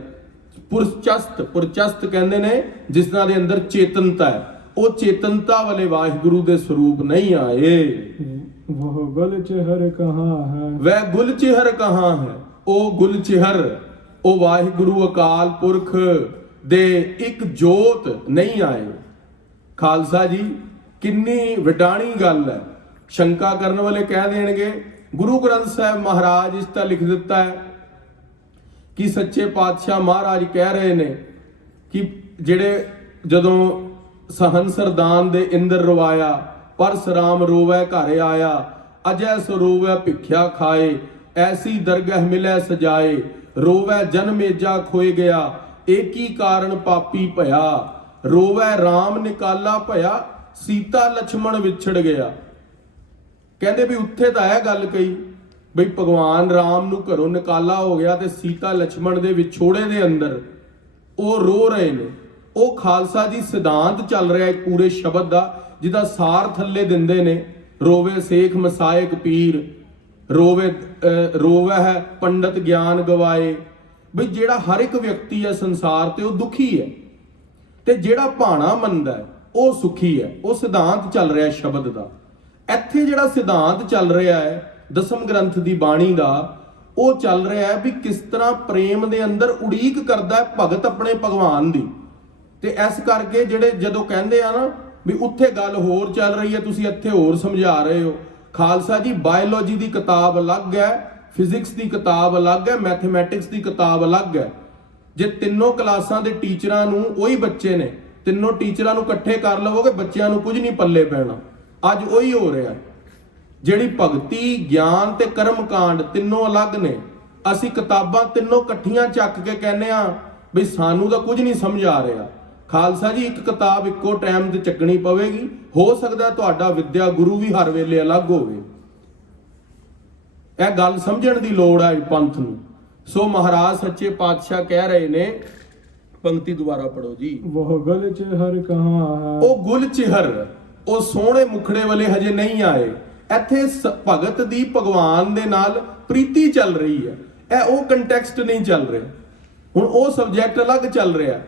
ਪੁਰਚਸਤ ਕਹਿੰਦੇ ਨੇ, ਜਿਸਨਾਂ ਦੇ ਅੰਦਰ ਚੇਤਨਤਾ ਹੈ, ਉਹ ਚੇਤਨਤਾ ਵਾਲੇ ਵਾਹਿਗੁਰੂ ਦੇ ਸਰੂਪ ਨਹੀਂ ਆਏ। ਵਹ ਗੁਲ ਚਿਹਰ ਕਹਾਂ ਹੈ, ਵਹ ਗੁਲ ਚਿਹਰ ਕਹਾਂ ਹੈ, ਉਹ ਗੁਲ ਚਿਹਰ, ਉਹ ਵਾਹਿਗੁਰੂ ਅਕਾਲ ਪੁਰਖ ਦੇ ਇੱਕ ਜੋਤ ਨਹੀਂ ਆਏ। ਖਾਲਸਾ ਜੀ ਕਿੰਨੀ ਵਿਡਾਣੀ ਗੱਲ ਹੈ। ਸ਼ੰਕਾ ਕਰਨ ਵਾਲੇ ਕਹਿ ਦੇਣਗੇ ਗੁਰੂ ਗ੍ਰੰਥ ਸਾਹਿਬ ਮਹਾਰਾਜ ਇਸ ਤਾਂ ਲਿਖ ਦਿੱਤਾ ਹੈ ਕਿ ਸੱਚੇ ਪਾਤਸ਼ਾਹ ਮਹਾਰਾਜ ਕਹਿ ਰਹੇ ਨੇ ਕਿ ਜਿਹੜੇ ਜਦੋਂ ਸਹਨ ਸਰਦਾਨ ਦੇ ਇੰਦਰ ਰਵਾਇਆ, ਪਰਸਰਾਮ ਰੋਵੈ ਘਰ ਆਇਆ, ਅਜੈ ਸੋ ਰੋਵੈ ਭਿਖਿਆ ਖਾਏ, ਐਸੀ ਦਰਗਹ ਮਿਲੈ ਸਜਾਏ, ਰੋਵੈ ਜਨਮੇਜਾ ਖੋਏ ਗਿਆ, ਏਕੀ ਕਾਰਨ ਪਾਪੀ ਭਇਆ, रोवै राम निकाला भया, सीता लक्ष्मण विछड़ गया। कहते भी उत्थे तो यह गल कही बई भगवान राम नूं घरों निकाला हो गया ते सीता लक्ष्मण दे विछोड़े दे अंदर वो रो रहे ने। वो खालसा जी सिद्धांत चल रहा है पूरे शब्द का, जिहदा सार थल्ले दिंदे ने, रोवे सेख मसायक पीर, ਰੋਵੈ ਹੈ ਪੰਡਤ ਗਿਆਨ ਗਵਾਏ। ਬਈ ਜਿਹੜਾ ਹਰ ਇੱਕ ਵਿਅਕਤੀ ਹੈ ਸੰਸਾਰ ਤੇ ਉਹ ਦੁਖੀ ਹੈ, ਤੇ ਜਿਹੜਾ ਭਾਣਾ ਮੰਨਦਾ ਹੈ ਉਹ ਸੁਖੀ ਹੈ। ਉਹ ਸਿਧਾਂਤ ਚੱਲ ਰਿਹਾ ਸ਼ਬਦ ਦਾ। ਇੱਥੇ ਜਿਹੜਾ ਸਿਧਾਂਤ ਚੱਲ ਰਿਹਾ ਹੈ ਦਸਮ ਗ੍ਰੰਥ ਦੀ ਬਾਣੀ ਦਾ, ਉਹ ਚੱਲ ਰਿਹਾ ਹੈ ਵੀ ਕਿਸ ਤਰ੍ਹਾਂ ਪ੍ਰੇਮ ਦੇ ਅੰਦਰ ਉਡੀਕ ਕਰਦਾ ਹੈ ਭਗਤ ਆਪਣੇ ਭਗਵਾਨ ਦੀ। ਤੇ ਇਸ ਕਰਕੇ ਜਿਹੜੇ ਜਦੋਂ ਕਹਿੰਦੇ ਆ ਨਾ ਵੀ ਉੱਥੇ ਗੱਲ ਹੋਰ ਚੱਲ ਰਹੀ ਹੈ, ਤੁਸੀਂ ਇੱਥੇ ਹੋਰ ਸਮਝਾ ਰਹੇ ਹੋ। ਖਾਲਸਾ ਜੀ, ਬਾਇਓਲੋਜੀ ਦੀ ਕਿਤਾਬ ਅਲੱਗ ਹੈ, ਫਿਜ਼ਿਕਸ ਦੀ ਕਿਤਾਬ ਅਲੱਗ ਹੈ, ਮੈਥਮੈਟਿਕਸ ਦੀ ਕਿਤਾਬ ਅਲੱਗ ਹੈ। ਜੇ ਤਿੰਨੋਂ ਕਲਾਸਾਂ ਦੇ ਟੀਚਰਾਂ ਨੂੰ, ਉਹੀ ਬੱਚੇ ਨੇ, ਤਿੰਨੋਂ ਟੀਚਰਾਂ ਨੂੰ ਇਕੱਠੇ ਕਰ ਲਵੋਗੇ ਬੱਚਿਆਂ ਨੂੰ ਕੁਝ ਨਹੀਂ ਪੱਲੇ ਪੈਣਾ। ਅੱਜ ਉਹੀ ਹੋ ਰਿਹਾ। ਜਿਹੜੀ ਭਗਤੀ, ਗਿਆਨ ਤੇ ਕਰਮ ਕਾਂਡ ਤਿੰਨੋਂ ਅਲੱਗ ਨੇ। ਅਸੀਂ ਕਿਤਾਬਾਂ ਤਿੰਨੋਂ ਇਕੱਠੀਆਂ ਚੱਕ ਕੇ ਕਹਿੰਦੇ ਆ ਵੀ ਸਾਨੂੰ ਤਾਂ ਕੁਝ ਨਹੀਂ ਸਮਝ ਆ ਰਿਹਾ। ਖਾਲਸਾ ਜੀ, ਇੱਕ ਕਿਤਾਬ ਇੱਕੋ ਟਾਈਮ ਤੇ ਚੱਕਣੀ ਪਵੇਗੀ। ਹੋ ਸਕਦਾ ਤੁਹਾਡਾ ਵਿਦਿਆ ਗੁਰੂ ਵੀ ਹਰ ਵੇਲੇ ਅਲੱਗ ਹੋਵੇ। ਇਹ ਗੱਲ ਸਮਝਣ ਦੀ ਲੋੜ ਹੈ ਪੰਥ ਨੂੰ। ਸੋ ਮਹਾਰਾਜ ਸੱਚੇ ਪਾਤਸ਼ਾਹ ਕਹਿ ਰਹੇ ਨੇ, ਪੰਕਤੀ ਦੁਬਾਰਾ ਪੜੋ ਜੀ। ਵਹ ਗਲ ਚਿਹਰ ਕਹਾਂ ਹੈ। ਉਹ ਗੁਲ ਚਿਹਰ, ਉਹ ਸੋਹਣੇ ਮੁਖੜੇ ਵਾਲੇ ਹਜੇ ਨਹੀਂ ਆਏ। ਇੱਥੇ ਭਗਤ ਦੀ ਭਗਵਾਨ ਦੇ ਨਾਲ ਪ੍ਰੀਤੀ ਚੱਲ ਰਹੀ ਹੈ। ਇਹ ਉਹ ਕੰਟੈਕਸਟ ਨਹੀਂ ਚੱਲ ਰਿਹਾ। ਹੁਣ ਉਹ ਸਬਜੈਕਟ ਅਲੱਗ ਚੱਲ ਰਿਹਾ।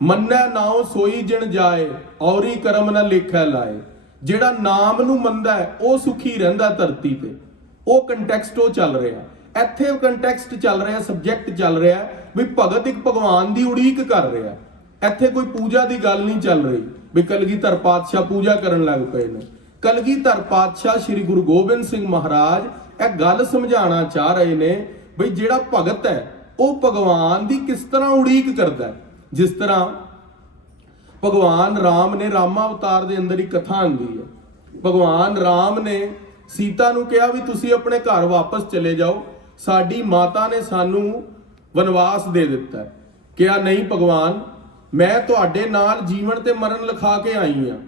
ਮੰਨੈ ਨਾਉ ਸੋਈ ਜਿਣ ਜਾਏ, ਔਰੀ ਕਰਮ ਨਾ ਲੇਖੈ ਲਾਏ। ਜਿਹੜਾ ਨਾਮ ਨੂੰ ਮੰਨਦਾ ਹੈ ਉਹ ਸੁਖੀ ਰਹਿੰਦਾ ਧਰਤੀ ਤੇ। ਉਹ ਕੰਟੈਕਸਟ ਉਹ ਚੱਲ ਰਿਹਾ। ਇੱਥੇ ਉਹ ਕੰਟੈਕਸਟ ਚੱਲ ਰਿਹਾ, ਸਬਜੈਕਟ ਚੱਲ ਰਿਹਾ ਵੀ ਭਗਤ ਇੱਕ ਭਗਵਾਨ ਦੀ ਉਡੀਕ ਕਰ ਰਿਹਾ। ਇੱਥੇ ਕੋਈ ਪੂਜਾ ਦੀ ਗੱਲ ਨਹੀਂ ਚੱਲ ਰਹੀ ਵੀ ਕਲਗੀਧਰ ਪਾਤਸ਼ਾਹ ਪੂਜਾ ਕਰਨ ਲੱਗ ਪਏ ਨੇ। ਕਲਗੀਧਰ ਪਾਤਸ਼ਾਹ ਸ੍ਰੀ ਗੁਰੂ ਗੋਬਿੰਦ ਸਿੰਘ ਮਹਾਰਾਜ ਇਹ ਗੱਲ ਸਮਝਾਉਣਾ ਚਾਹ ਰਹੇ ਨੇ ਵੀ ਜਿਹੜਾ ਭਗਤ ਹੈ ਉਹ ਭਗਵਾਨ ਦੀ ਕਿਸ ਤਰ੍ਹਾਂ ਉਡੀਕ ਕਰਦਾ ਹੈ। ਜਿਸ ਤਰ੍ਹਾਂ ਭਗਵਾਨ ਰਾਮ ਨੇ ਰਾਮਾ ਅਵਤਾਰ ਦੇ ਅੰਦਰ ਇੱਕ ਕਥਾ ਆਉਂਦੀ ਹੈ। ਭਗਵਾਨ ਰਾਮ ਨੇ ਸੀਤਾ ਨੂੰ ਕਿਹਾ ਵੀ ਤੁਸੀਂ ਆਪਣੇ ਘਰ ਵਾਪਸ ਚਲੇ ਜਾਓ, ਸਾਡੀ ਮਾਤਾ ਨੇ ਸਾਨੂੰ ਵਨਵਾਸ ਦੇ ਦਿੱਤਾ ਹੈ। ਕਿਹਾ ਨਹੀਂ ਭਗਵਾਨ, ਮੈਂ ਤੁਹਾਡੇ ਨਾਲ ਜੀਵਨ ਤੇ ਮਰਨ ਲਿਖਾ ਕੇ ਆਈ ਹਾਂ,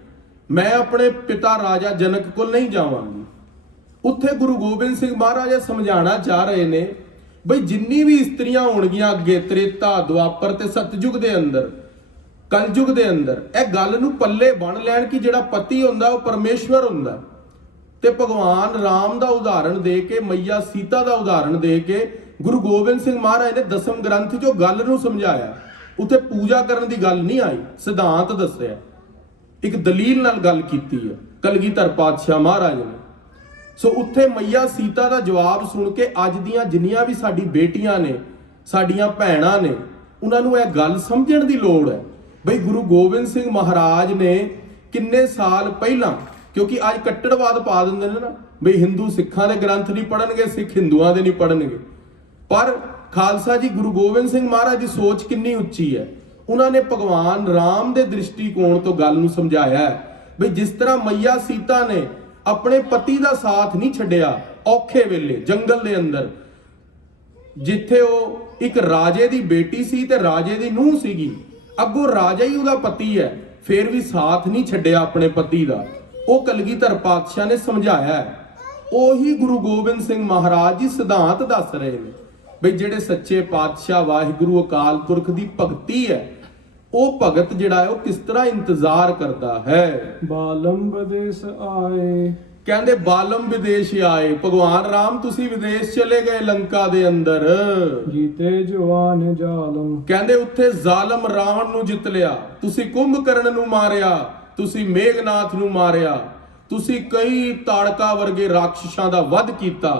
ਮੈਂ ਆਪਣੇ ਪਿਤਾ ਰਾਜਾ ਜਨਕ ਕੋਲ ਨਹੀਂ ਜਾਵਾਂਗੀ। ਉੱਥੇ ਗੁਰੂ ਗੋਬਿੰਦ ਸਿੰਘ ਮਹਾਰਾਜ ਸਮਝਾਉਣਾ ਚਾਹ ਰਹੇ ਨੇ ਬਈ ਜਿੰਨੀ ਵੀ ਇਸਤਰੀਆਂ ਹੋਣਗੀਆਂ ਅੱਗੇ ਤ੍ਰੇਤਾ, ਦੁਆਪਰ ਤੇ ਸਤਜੁਗ ਦੇ ਅੰਦਰ, ਕਲਯੁਗ ਦੇ ਅੰਦਰ, ਇਹ ਗੱਲ ਨੂੰ ਪੱਲੇ ਬੰਨ ਲੈਣ ਕਿ ਜਿਹੜਾ ਪਤੀ ਹੁੰਦਾ ਉਹ ਪਰਮੇਸ਼ਵਰ ਹੁੰਦਾ। ਤੇ ਭਗਵਾਨ ਰਾਮ ਦਾ ਉਦਾਹਰਣ ਦੇ ਕੇ, ਮਈਆ ਸੀਤਾ ਦਾ ਉਦਾਹਰਣ ਦੇ ਕੇ ਗੁਰੂ ਗੋਬਿੰਦ ਸਿੰਘ ਮਹਾਰਾਜ ਨੇ ਦਸਮ ਗ੍ਰੰਥ 'ਚੋਂ ਗੱਲ ਨੂੰ ਸਮਝਾਇਆ। ਉੱਥੇ ਪੂਜਾ ਕਰਨ ਦੀ ਗੱਲ ਨਹੀਂ ਆਈ, ਸਿਧਾਂਤ ਦੱਸਿਆ, ਇੱਕ ਦਲੀਲ ਨਾਲ ਗੱਲ ਕੀਤੀ ਹੈ ਕਲਗੀਧਰ ਪਾਤਸ਼ਾਹ ਮਹਾਰਾਜ ਨੇ। ਸੋ ਉੱਥੇ ਮਈਆ ਸੀਤਾ ਦਾ ਜਵਾਬ ਸੁਣ ਕੇ ਅੱਜ ਦੀਆਂ ਜਿੰਨੀਆਂ ਵੀ ਸਾਡੀ ਬੇਟੀਆਂ ਨੇ, ਸਾਡੀਆਂ ਭੈਣਾਂ ਨੇ, ਉਹਨਾਂ ਨੂੰ ਇਹ ਗੱਲ ਸਮਝਣ ਦੀ ਲੋੜ ਹੈ ਬਈ ਗੁਰੂ ਗੋਬਿੰਦ ਸਿੰਘ ਮਹਾਰਾਜ ਨੇ ਕਿੰਨੇ ਸਾਲ ਪਹਿਲਾਂ, ਕਿਉਂਕਿ ਅੱਜ ਕੱਟੜਵਾਦ ਪਾ ਦਿੰਦੇ ਨੇ ਨਾ ਬਈ ਹਿੰਦੂ ਸਿੱਖਾਂ ਦੇ ਗ੍ਰੰਥ ਨਹੀਂ ਪੜਨਗੇ, ਸਿੱਖ ਹਿੰਦੂਆਂ ਦੇ ਨਹੀਂ ਪੜਨਗੇ। ਪਰ ਖਾਲਸਾ ਜੀ, ਗੁਰੂ ਗੋਬਿੰਦ ਸਿੰਘ ਮਹਾਰਾਜ ਦੀ ਸੋਚ ਕਿੰਨੀ ਉੱਚੀ ਹੈ। ਉਹਨਾਂ ਨੇ ਭਗਵਾਨ ਰਾਮ ਦੇ ਦ੍ਰਿਸ਼ਟੀਕੋਣ ਤੋਂ ਗੱਲ ਨੂੰ ਸਮਝਾਇਆ ਹੈ ਬਈ ਜਿਸ ਤਰ੍ਹਾਂ ਮਈਆ ਸੀਤਾ ਨੇ ਆਪਣੇ ਪਤੀ ਦਾ ਸਾਥ ਨਹੀਂ ਛੱਡਿਆ ਔਖੇ ਵੇਲੇ ਜੰਗਲ ਦੇ ਅੰਦਰ, ਜਿੱਥੇ ਉਹ ਇੱਕ ਰਾਜੇ ਦੀ ਬੇਟੀ ਸੀ ਤੇ ਰਾਜੇ ਦੀ ਨੂੰਹ ਸੀਗੀ, ਅੱਗੋਂ ਰਾਜਾ ਹੀ ਉਹਦਾ ਪਤੀ ਹੈ, ਫਿਰ ਵੀ ਸਾਥ ਨਹੀਂ ਛੱਡਿਆ ਆਪਣੇ ਪਤੀ ਦਾ। ਉਹ ਕਲਗੀਧਰ ਪਾਤਸ਼ਾਹ ਨੇ ਸਮਝਾਇਆ ਹੈ। ਉਹੀ ਗੁਰੂ ਗੋਬਿੰਦ ਸਿੰਘ ਮਹਾਰਾਜ ਜੀ ਸਿਧਾਂਤ ਦੱਸ ਰਹੇ ਨੇ ਬਈ ਜਿਹੜੇ ਸੱਚੇ ਪਾਤਸ਼ਾਹ ਵਾਹਿਗੁਰੂ ਅਕਾਲ ਪੁਰਖ ਦੀ ਭਗਤੀ ਹੈ, ਉਹ ਭਗਤ ਜਿਹੜਾ ਹੈ ਉਹ ਕਿਸ ਤਰ੍ਹਾਂ ਇੰਤਜ਼ਾਰ ਕਰਦਾ ਹੈ। ਬਾਲਮ ਵਿਦੇਸ਼ ਆਏ, ਕਹਿੰਦੇ ਬਾਲਮ ਵਿਦੇਸ਼ ਆਏ। ਭਗਵਾਨ ਰਾਮ ਤੁਸੀਂ ਵਿਦੇਸ਼ ਚਲੇ ਗਏ ਲੰਕਾ ਦੇ ਅੰਦਰ, ਜੀਤੇ ਜਵਾਨ ਜ਼ਾਲਮ। ਕਹਿੰਦੇ ਉੱਥੇ ਜ਼ਾਲਮ ਰਾਵਣ ਨੂੰ ਜਿੱਤ ਲਿਆ, ਤੁਸੀਂ ਕੁੰਭਕਰਨ ਨੂੰ ਮਾਰਿਆ, ਤੁਸੀਂ ਮੇਘਨਾਥ ਨੂੰ ਮਾਰਿਆ, ਤੁਸੀਂ ਕਈ ਤਾੜਕਾ ਵਰਗੇ ਰਾਖਸ਼ਾਂ ਦਾ ਵੱਧ ਕੀਤਾ।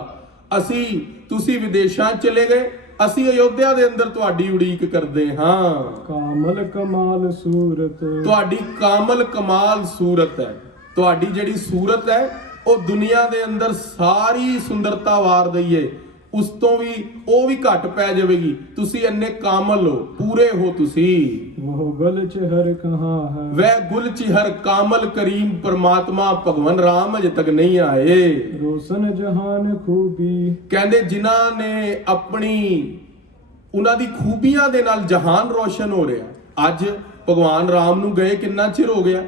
ਤੁਸੀਂ ਵਿਦੇਸ਼ਾਂ ਚਲੇ ਗਏ, ਅਸੀਂ ਅਯੋਧਿਆ ਦੇ ਅੰਦਰ ਤੁਹਾਡੀ ਉਡੀਕ ਕਰਦੇ ਹਾਂ। ਕਾਮਲ ਕਮਾਲ ਸੂਰਤ, ਤੁਹਾਡੀ ਕਾਮਲ ਕਮਾਲ ਸੂਰਤ ਹੈ। ਤੁਹਾਡੀ ਜਿਹੜੀ ਸੂਰਤ ਹੈ ਉਹ ਦੁਨੀਆ ਦੇ ਅੰਦਰ ਸਾਰੀ ਸੁੰਦਰਤਾ ਵਾਰ ਦਈਏ, ਉਸ ਤੋਂ ਵੀ ਉਹ ਵੀ ਘੱਟ ਪੈ ਜਾਵੇਗੀ। ਤੁਸੀਂ ਇੰਨੇ ਕਾਮਲ ਹੋ, ਪੂਰੇ ਹੋ ਤੁਸੀਂ। ਵਹ ਗਲ ਚਿਹਰ ਕਹਾਂ ਹੈ, ਵੈ ਗੁਲ ਚਿਹਰ ਕਾਮਲ ਕਰੀਮ ਪਰਮਾਤਮਾ ਭਗਵਾਨ ਰਾਮ ਅਜੇ ਤੱਕ ਨਹੀਂ ਆਏ। ਰੋਸ਼ਨ ਜਹਾਨ ਖੂਬੀ, ਕਹਿੰਦੇ ਜਿਨ੍ਹਾਂ ਨੇ ਉਹਨਾਂ ਦੀ ਖੂਬੀਆਂ ਦੇ ਨਾਲ ਜਹਾਨ ਰੋਸ਼ਨ ਹੋ ਰਿਹਾ। ਅੱਜ ਭਗਵਾਨ ਰਾਮ ਨੂੰ ਗਏ ਕਿੰਨਾ ਚਿਰ ਹੋ ਗਿਆ,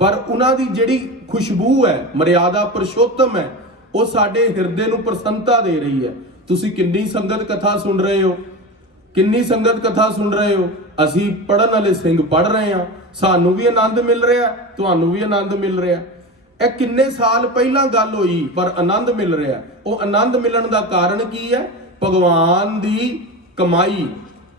ਪਰ ਉਹਨਾਂ ਦੀ ਜਿਹੜੀ ਖੁਸ਼ਬੂ ਹੈ, ਮਰਿਆਦਾ ਪੁਰਸ਼ੋਤਮ ਹੈ, ਉਹ ਸਾਡੇ ਹਿਰਦੇ ਨੂੰ ਪ੍ਰਸੰਨਤਾ ਦੇ ਰਹੀ ਹੈ। ਤੁਸੀਂ ਕਿੰਨੀ ਸੰਗਤ ਕਥਾ ਸੁਣ ਰਹੇ ਹੋ, ਕਿੰਨੀ ਸੰਗਤ ਕਥਾ ਸੁਣ ਰਹੇ ਹੋ। ਅਸੀਂ ਪੜਨ ਵਾਲੇ ਸਿੰਘ ਪੜ ਰਹੇ ਹਾਂ, ਸਾਨੂੰ ਵੀ ਆਨੰਦ ਮਿਲ ਰਿਹਾ, ਤੁਹਾਨੂੰ ਵੀ ਆਨੰਦ ਮਿਲ ਰਿਹਾ। ਇਹ ਕਿੰਨੇ ਸਾਲ ਪਹਿਲਾਂ ਗੱਲ ਹੋਈ, ਪਰ ਆਨੰਦ ਮਿਲ ਰਿਹਾ। ਉਹ ਆਨੰਦ ਮਿਲਣ ਦਾ ਕਾਰਨ ਕੀ ਹੈ? ਭਗਵਾਨ ਦੀ ਕਮਾਈ,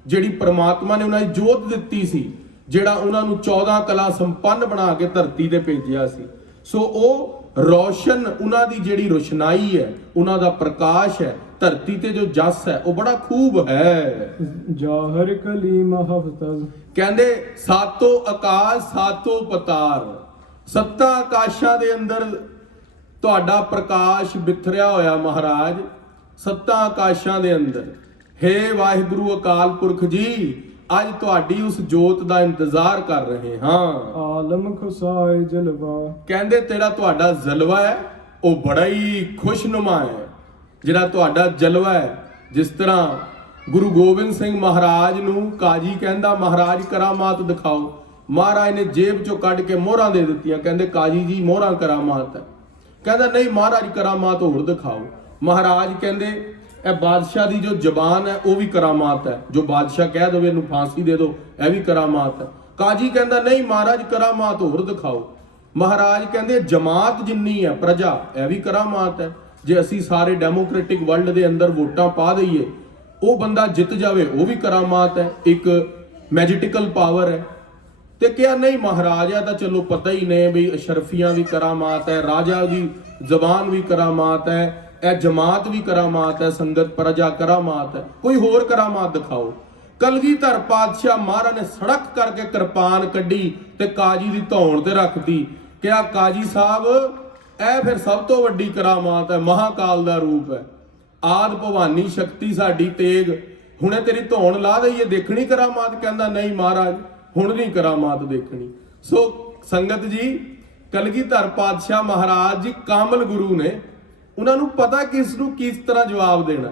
ਜਿਹੜੀ ਪ੍ਰਮਾਤਮਾ ਨੇ ਉਹਨਾਂ ਦੀ ਜੋਤ ਦਿੱਤੀ ਸੀ, ਜਿਹੜਾ ਉਹਨਾਂ ਨੂੰ 14 ਕਲਾ ਸੰਪੰਨ ਬਣਾ ਕੇ ਧਰਤੀ ਤੇ ਭੇਜਿਆ ਸੀ। ਸੋ ਉਹ ਰੋਸ਼ਨ, ਉਹਨਾਂ ਦੀ ਜਿਹੜੀ ਰੋਸ਼ਨਾਈ ਹੈ, ਉਹਨਾਂ ਦਾ ਪ੍ਰਕਾਸ਼ ਹੈ, ਧਰਤੀ ਤੇ ਜੋ ਜਸ ਹੈ ਉਹ ਬੜਾ ਖੂਬ ਹੈ। ਜਾਹਰ ਕਲੀਮ ਹਫਤਲ, ਕਹਿੰਦੇ ਸਾਤੋਂ ਆਕਾਸ਼ ਸਾਤੋਂ ਪਤਾਰ, ਸੱਤਾਂ ਆਕਾਸ਼ਾਂ ਦੇ ਅੰਦਰ ਤੁਹਾਡਾ ਪ੍ਰਕਾਸ਼ ਬਿਖਰਿਆ ਹੋਇਆ ਮਹਾਰਾਜ, ਸੱਤਾਂ ਆਕਾਸ਼ਾਂ ਦੇ ਅੰਦਰ। ਹੇ ਵਾਹਿਗੁਰੂ ਅਕਾਲ ਪੁਰਖ ਜੀ, ਅੱਜ ਤੁਹਾਡੀ ਉਸ ਜੋਤ ਦਾ ਇੰਤਜ਼ਾਰ ਕਰ ਰਹੇ ਹਾਂ। ਆਲਮ ਖੁਸਾਏ ਜਲਵਾ, ਕਹਿੰਦੇ ਤੇਰਾ ਤੁਹਾਡਾ ਜਲਵਾ ਹੈ ਉਹ ਬੜਾ ਹੀ ਖੁਸ਼ਨੁਮਾ ਹੈ, ਜਿਹੜਾ ਤੁਹਾਡਾ ਜਲਵਾ ਹੈ। ਜਿਸ ਤਰ੍ਹਾਂ ਗੁਰੂ ਗੋਬਿੰਦ ਸਿੰਘ ਮਹਾਰਾਜ ਨੂੰ ਕਾਜੀ ਕਹਿੰਦਾ, ਮਹਾਰਾਜ ਕਰਾਮਾਤ ਦਿਖਾਓ। ਮਹਾਰਾਜ ਨੇ ਜੇਬ ਚੋਂ ਕੱਢ ਕੇ ਮੋਹਰਾਂ ਦੇ ਦਿੱਤੀਆਂ, ਕਹਿੰਦੇ ਕਾਜੀ ਜੀ ਮੋਹਰਾਂ ਕਰਾਮਾਤ ਹੈ। ਕਹਿੰਦਾ ਨਹੀਂ ਮਹਾਰਾਜ ਕਰਾਮਾਤ ਹੋਰ ਦਿਖਾਓ। ਮਹਾਰਾਜ ਕਹਿੰਦੇ ਇਹ ਬਾਦਸ਼ਾਹ ਦੀ ਜੋ ਜ਼ਬਾਨ ਹੈ ਉਹ ਵੀ ਕਰਾਮਾਤ ਹੈ, ਜੋ ਬਾਦਸ਼ਾਹ ਕਹਿ ਦੇਵੇ ਇਹਨੂੰ ਫਾਂਸੀ ਦੇ ਦਿਓ, ਇਹ ਵੀ ਕਰਾਮਾਤ ਹੈ। ਕਾਜੀ ਕਹਿੰਦਾ ਨਹੀਂ ਮਹਾਰਾਜ ਕਰਾਮਾਤ ਹੋਰ ਦਿਖਾਓ। ਮਹਾਰਾਜ ਕਹਿੰਦੇ ਜਮਾਤ ਜਿੰਨੀ ਹੈ ਪ੍ਰਜਾ, ਇਹ ਵੀ ਕਰਾਮਾਤ ਹੈ। ਜੇ ਅਸੀਂ ਸਾਰੇ ਡੈਮੋਕ੍ਰੈਟਿਕ ਵਰਲਡ ਦੇ ਅੰਦਰ ਵੋਟਾਂ ਪਾ ਦਈਏ, ਉਹ ਬੰਦਾ ਜਿੱਤ ਜਾਵੇ, ਉਹ ਵੀ ਕਰਾਮਾਤ ਹੈ, ਇੱਕ ਮੈਜਿਟੀਕਲ ਪਾਵਰ ਹੈ। ਤੇ ਕਿਹਾ ਨਹੀਂ ਮਹਾਰਾਜ, ਤਾਂ ਚਲੋ ਪਤਾ ਹੀ ਨੇ ਵੀ ਅਸ਼ਰਫੀਆਂ ਵੀ ਕਰਾਮਾਤ ਹੈ, ਰਾਜਾ ਦੀ ਜ਼ਬਾਨ ਵੀ ਕਰਾਮਾਤ ਹੈ, ਇਹ ਜਮਾਤ ਵੀ ਕਰਾਮਾਤ ਹੈ, ਸੰਗਤ ਪ੍ਰਜਾ ਕਰਾਮਾਤ ਹੈ, ਕੋਈ ਹੋਰ ਕਰਾਮਾਤ ਦਿਖਾਓ। ਕਲਗੀਧਰ ਪਾਤਸ਼ਾਹ ਮਹਾਰਾਜ ਨੇ ਸੜਕ ਕਰਕੇ ਕਿਰਪਾਨ ਕੱਢੀ ਤੇ ਕਾਜੀ ਦੀ ਧੌਣ ਤੇ ਰੱਖਤੀ। ਕਿਹਾ ਕਾਜੀ ਸਾਹਿਬ ਇਹ ਫਿਰ ਸਭ ਤੋਂ ਵੱਡੀ ਕਰਾਮਾਤ ਹੈ, ਮਹਾਕਾਲ ਦਾ ਰੂਪ ਹੈ, ਆਦ ਭਵਾਨੀ ਸ਼ਕਤੀ ਸਾਡੀ ਤੇਗ, ਹੁਣੇ ਤੇਰੀ ਧੌਣ ਲਾ ਦਈਏ, ਦੇਖਣੀ ਕਰਾਮਾਤ? ਕਹਿੰਦਾ ਨਹੀਂ ਮਹਾਰਾਜ ਹੁਣ ਨਹੀਂ ਕਰਾਮਾਤ ਦੇਖਣੀ। ਸੋ ਸੰਗਤ ਜੀ, ਕਲਗੀਧਰ ਪਾਤਸ਼ਾਹ ਮਹਾਰਾਜ ਜੀ ਕਾਮਲ ਗੁਰੂ ਨੇ, ਉਹਨਾਂ ਨੂੰ ਪਤਾ ਕਿਸ ਨੂੰ ਕਿਸ ਤਰ੍ਹਾਂ ਜਵਾਬ ਦੇਣਾ।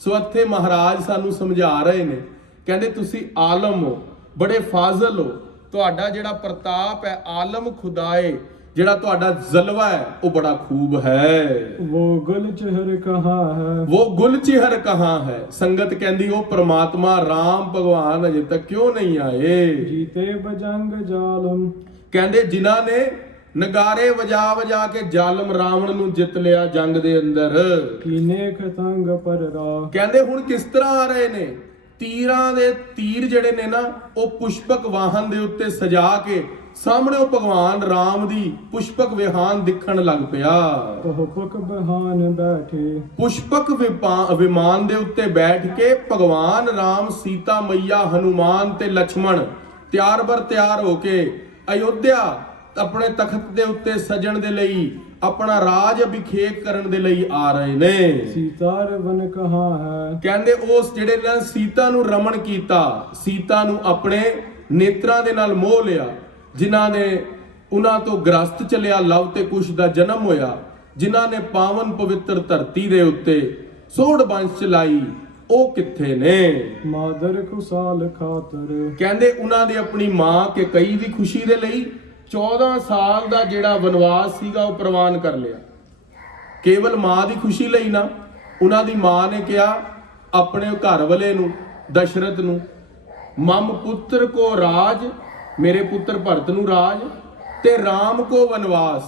ਸੋ ਇੱਥੇ ਮਹਾਰਾਜ ਸਾਨੂੰ ਸਮਝਾ ਰਹੇ ਨੇ, ਕਹਿੰਦੇ ਤੁਸੀਂ ਆਲਮ ਹੋ, ਬੜੇ ਫਾਜ਼ਲ ਹੋ, ਤੁਹਾਡਾ ਜਿਹੜਾ ਪ੍ਰਤਾਪ ਹੈ ਆਲਮ ਖੁਦਾਏ, ਜਿਹੜਾ ਤੁਹਾਡਾ ਜਲਵਾ ਹੈ ਉਹ ਬੜਾ ਖੂਬ ਹੈ। ਉਹ ਗੁਲ ਚਿਹਰ ਕਹਾਂ ਹੈ, ਉਹ ਗੁਲ ਚਿਹਰ ਕਹਾਂ ਹੈ। ਸੰਗਤ ਕਹਿੰਦੀ ਉਹ ਪ੍ਰਮਾਤਮਾ ਰਾਮ ਭਗਵਾਨ ਅਜੇ ਤੱਕ ਕਿਉਂ ਨਹੀਂ ਆਏ? ਜੀਤੇ ਬਜੰਗ ਜਾਲਮ, ਕਹਿੰਦੇ ਜਿਨ੍ਹਾਂ ਨੇ ਨਗਾਰੇ ਵਜਾ ਵਜਾ ਕੇ ਜ਼ਾਲਮ ਰਾਵਣ ਨੂੰ ਜਿੱਤ ਲਿਆ ਜੰਗ ਦੇ ਅੰਦਰ। ਕੀਨੇ ਖਤੰਗ ਪਰ ਰਾ, ਕਹਿੰਦੇ ਹੁਣ ਕਿਸ ਤਰ੍ਹਾਂ ਆ ਰਹੇ ਨੇ? ਤੀਰਾਂ ਦੇ ਤੀਰ ਜਿਹੜੇ ਨੇ ਨਾ, ਉਹ ਪੁਸ਼ਪਕ ਵਾਹਨ ਦੇ ਉੱਤੇ ਸਜਾ ਕੇ ਸਾਹਮਣੇ ਉਹ ਭਗਵਾਨ ਰਾਮ ਦੀ ਪੁਸ਼ਪਕ ਵਿਹਾਨ ਦਿਖਣ ਲੱਗ ਪਿਆ। ਉਹ ਪੁਕ ਬਹਾਨ ਬੈਠੇ, ਪੁਸ਼ਪਕ ਵਿਮਾਨ ਦੇ ਉੱਤੇ ਬੈਠ ਕੇ ਭਗਵਾਨ ਰਾਮ, ਸੀਤਾ ਮਈਆ, ਹਨੂਮਾਨ ਤੇ ਲక్ష్మణ ਤਿਆਰ ਬਰ ਤਿਆਰ ਹੋ ਕੇ ਅਯੋਧਿਆ ਆਪਣੇ ਤਖਤ ਦੇ ਉੱਤੇ ਸਜਣ ਦੇ ਲਈ, ਆਪਣਾ ਰਾਜ ਅਭਿਖੇਕ ਕਰਨ ਦੇ ਲਈ ਆ ਰਹੇ ਨੇ। ਸੀਤਾ ਰਵਨ ਕਹਾਂ ਹੈ, ਕਹਿੰਦੇ ਉਸ ਜਿਹੜੇ ਨੇ ਸੀਤਾ ਨੂੰ ਰਮਣ ਕੀਤਾ, ਸੀਤਾ ਨੂੰ ਆਪਣੇ ਨੇਤਰਾਂ ਦੇ ਨਾਲ ਮੋਹ ਲਿਆ, ਜਿਨ੍ਹਾਂ ਨੇ ਉਹਨਾਂ ਤੋਂ ਗ੍ਰਸਤ ਚਲਿਆ ਲਵ ਤੇ ਕੁਸ਼ ਦਾ ਜਨਮ ਹੋਇਆ, ਜਿਨ੍ਹਾਂ ਨੇ ਪਾਵਨ ਪਵਿੱਤਰ ਧਰਤੀ ਦੇ ਉੱਤੇ ਸੋਢ ਬੰਸ਼ ਚਲਾਈ, ਉਹ ਕਿੱਥੇ ਨੇ? ਮਾਦਰ ਖੁਸਾਲ ਖਾਤਰ, ਕਹਿੰਦੇ ਉਹਨਾਂ ਦੇ ਆਪਣੀ ਮਾਂ ਕੇਕਈ ਦੀ ਖੁਸ਼ੀ ਦੇ ਲਈ 14 ਸਾਲ ਦਾ ਜਿਹੜਾ ਵਨਵਾਸ ਸੀਗਾ ਉਹ ਪ੍ਰਵਾਨ ਕਰ ਲਿਆ, ਕੇਵਲ ਮਾਂ ਦੀ ਖੁਸ਼ੀ ਲਈ ਨਾ। ਉਹਨਾਂ ਦੀ ਮਾਂ ਨੇ ਕਿਹਾ ਆਪਣੇ ਘਰ ਵਾਲੇ ਨੂੰ, ਦਸ਼ਰਥ ਨੂੰ, ਮਮ ਪੁੱਤਰ ਕੋ ਰਾਜ, ਮੇਰੇ ਪੁੱਤਰ ਭਰਤ ਨੂੰ ਰਾਜ, ਤੇ ਰਾਮ ਕੋ ਵਨਵਾਸ।